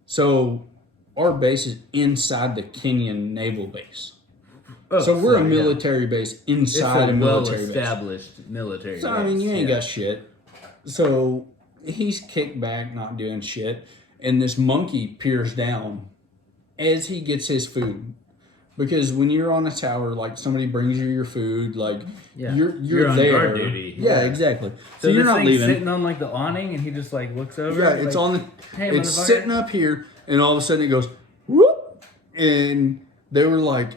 So our base is inside the Kenyan naval base. Oh, so we're a yeah. military base inside It's a military base. well-established military So base. I mean, you ain't yeah. got shit. So he's kicked back, not doing shit, and this monkey peers down as he gets his food. Because when you're on a tower, like somebody brings you your food, like Yeah. you're on there. guard duty. Yeah, exactly. So you're this not thing's leaving. sitting on like the awning, and he just like looks over. Yeah, like, it's on the. Hey, it's motherfucker. sitting up here, and all of a sudden it goes whoop, and they were like,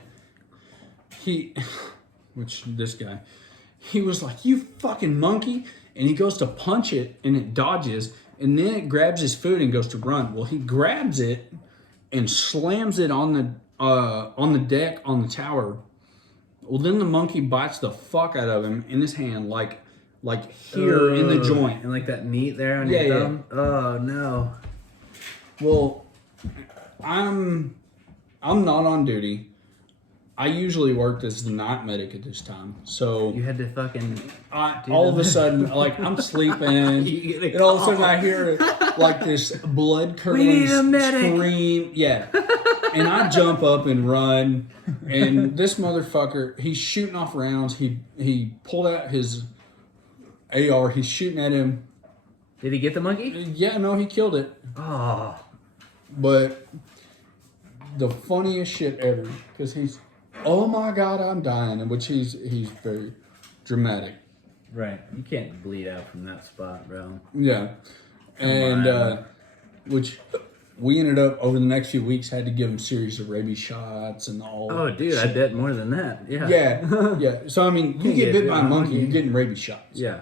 this guy, he was like, "You fucking monkey!" And he goes to punch it, and it dodges, and then it grabs his food and goes to run. Well, he grabs it and slams it on the deck on the tower. Well, then the monkey bites the fuck out of him in his hand, like here in the joint. And like that meat there on Yeah, your yeah. thumb. Oh no. Well, I'm not on duty. I usually worked as the night medic at this time, so You had to fucking. all of a sudden, like I'm sleeping, You get a and all of a call. sudden I hear like this blood We need curdling a medic. scream. Yeah, and I jump up and run, and this motherfucker, he's shooting off rounds. He pulled out his AR. He's shooting at him. Did he get the monkey? Yeah, no, he killed it. Oh. But the funniest shit ever, because he's, oh my god, I'm dying, in which he's very dramatic. Right. You can't bleed out from that spot, bro. Yeah, and on. which we ended up over the next few weeks had to give him series of rabies shots and all. Oh, dude, I shit. bet more than that. Yeah. Yeah. So I mean, you get bit by a monkey, you're getting rabies shots. Yeah.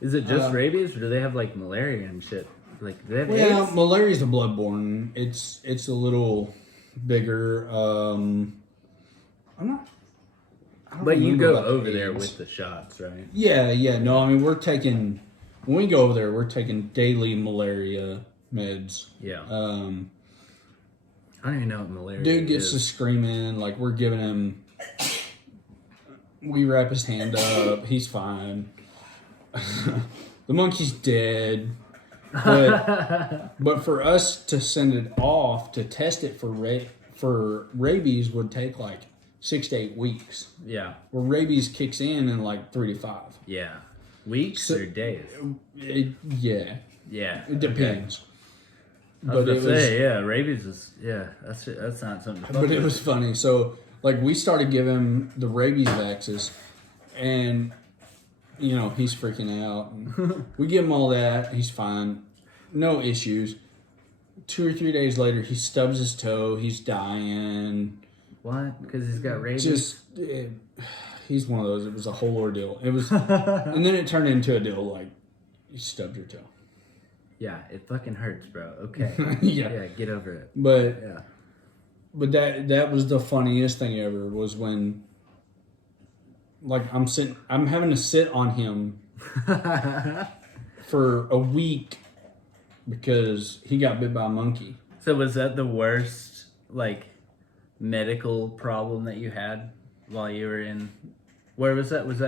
Is it just rabies, or do they have like malaria and shit? Like, do they have Well, AIDS? malaria's a bloodborne. It's a little bigger. I'm not. I don't But you remember go about over there AIDS. with the shots, right? Yeah. No, I mean when we go over there, we're taking daily malaria meds. Yeah. I don't even know what malaria Dude gets is. to screaming, like we're giving him. We wrap his hand up. He's fine. The monkey's dead. But for us to send it off to test it for rabies would take like 6 to 8 weeks. Yeah. Where rabies kicks in like 3 to 5. Yeah. Weeks So- or days? Yeah, Yeah. it depends. I was But gonna say, yeah, rabies is, that's not something to fuck But it with. was funny. So, like, we started giving him the rabies vaxes, and, he's freaking out. And we give him all that. He's fine. No issues. 2 or 3 days later, he stubs his toe. He's dying. What? Because he's got rabies? He's one of those. It was a whole ordeal. It was, and then it turned into a deal like, you stubbed your toe. Yeah, it fucking hurts, bro. Okay. Yeah. Get over it. But Yeah. But that was the funniest thing ever was when, like, I'm having to sit on him for a week because he got bit by a monkey. So was that the worst, like, medical problem that you had while you were in? Where was that? Was that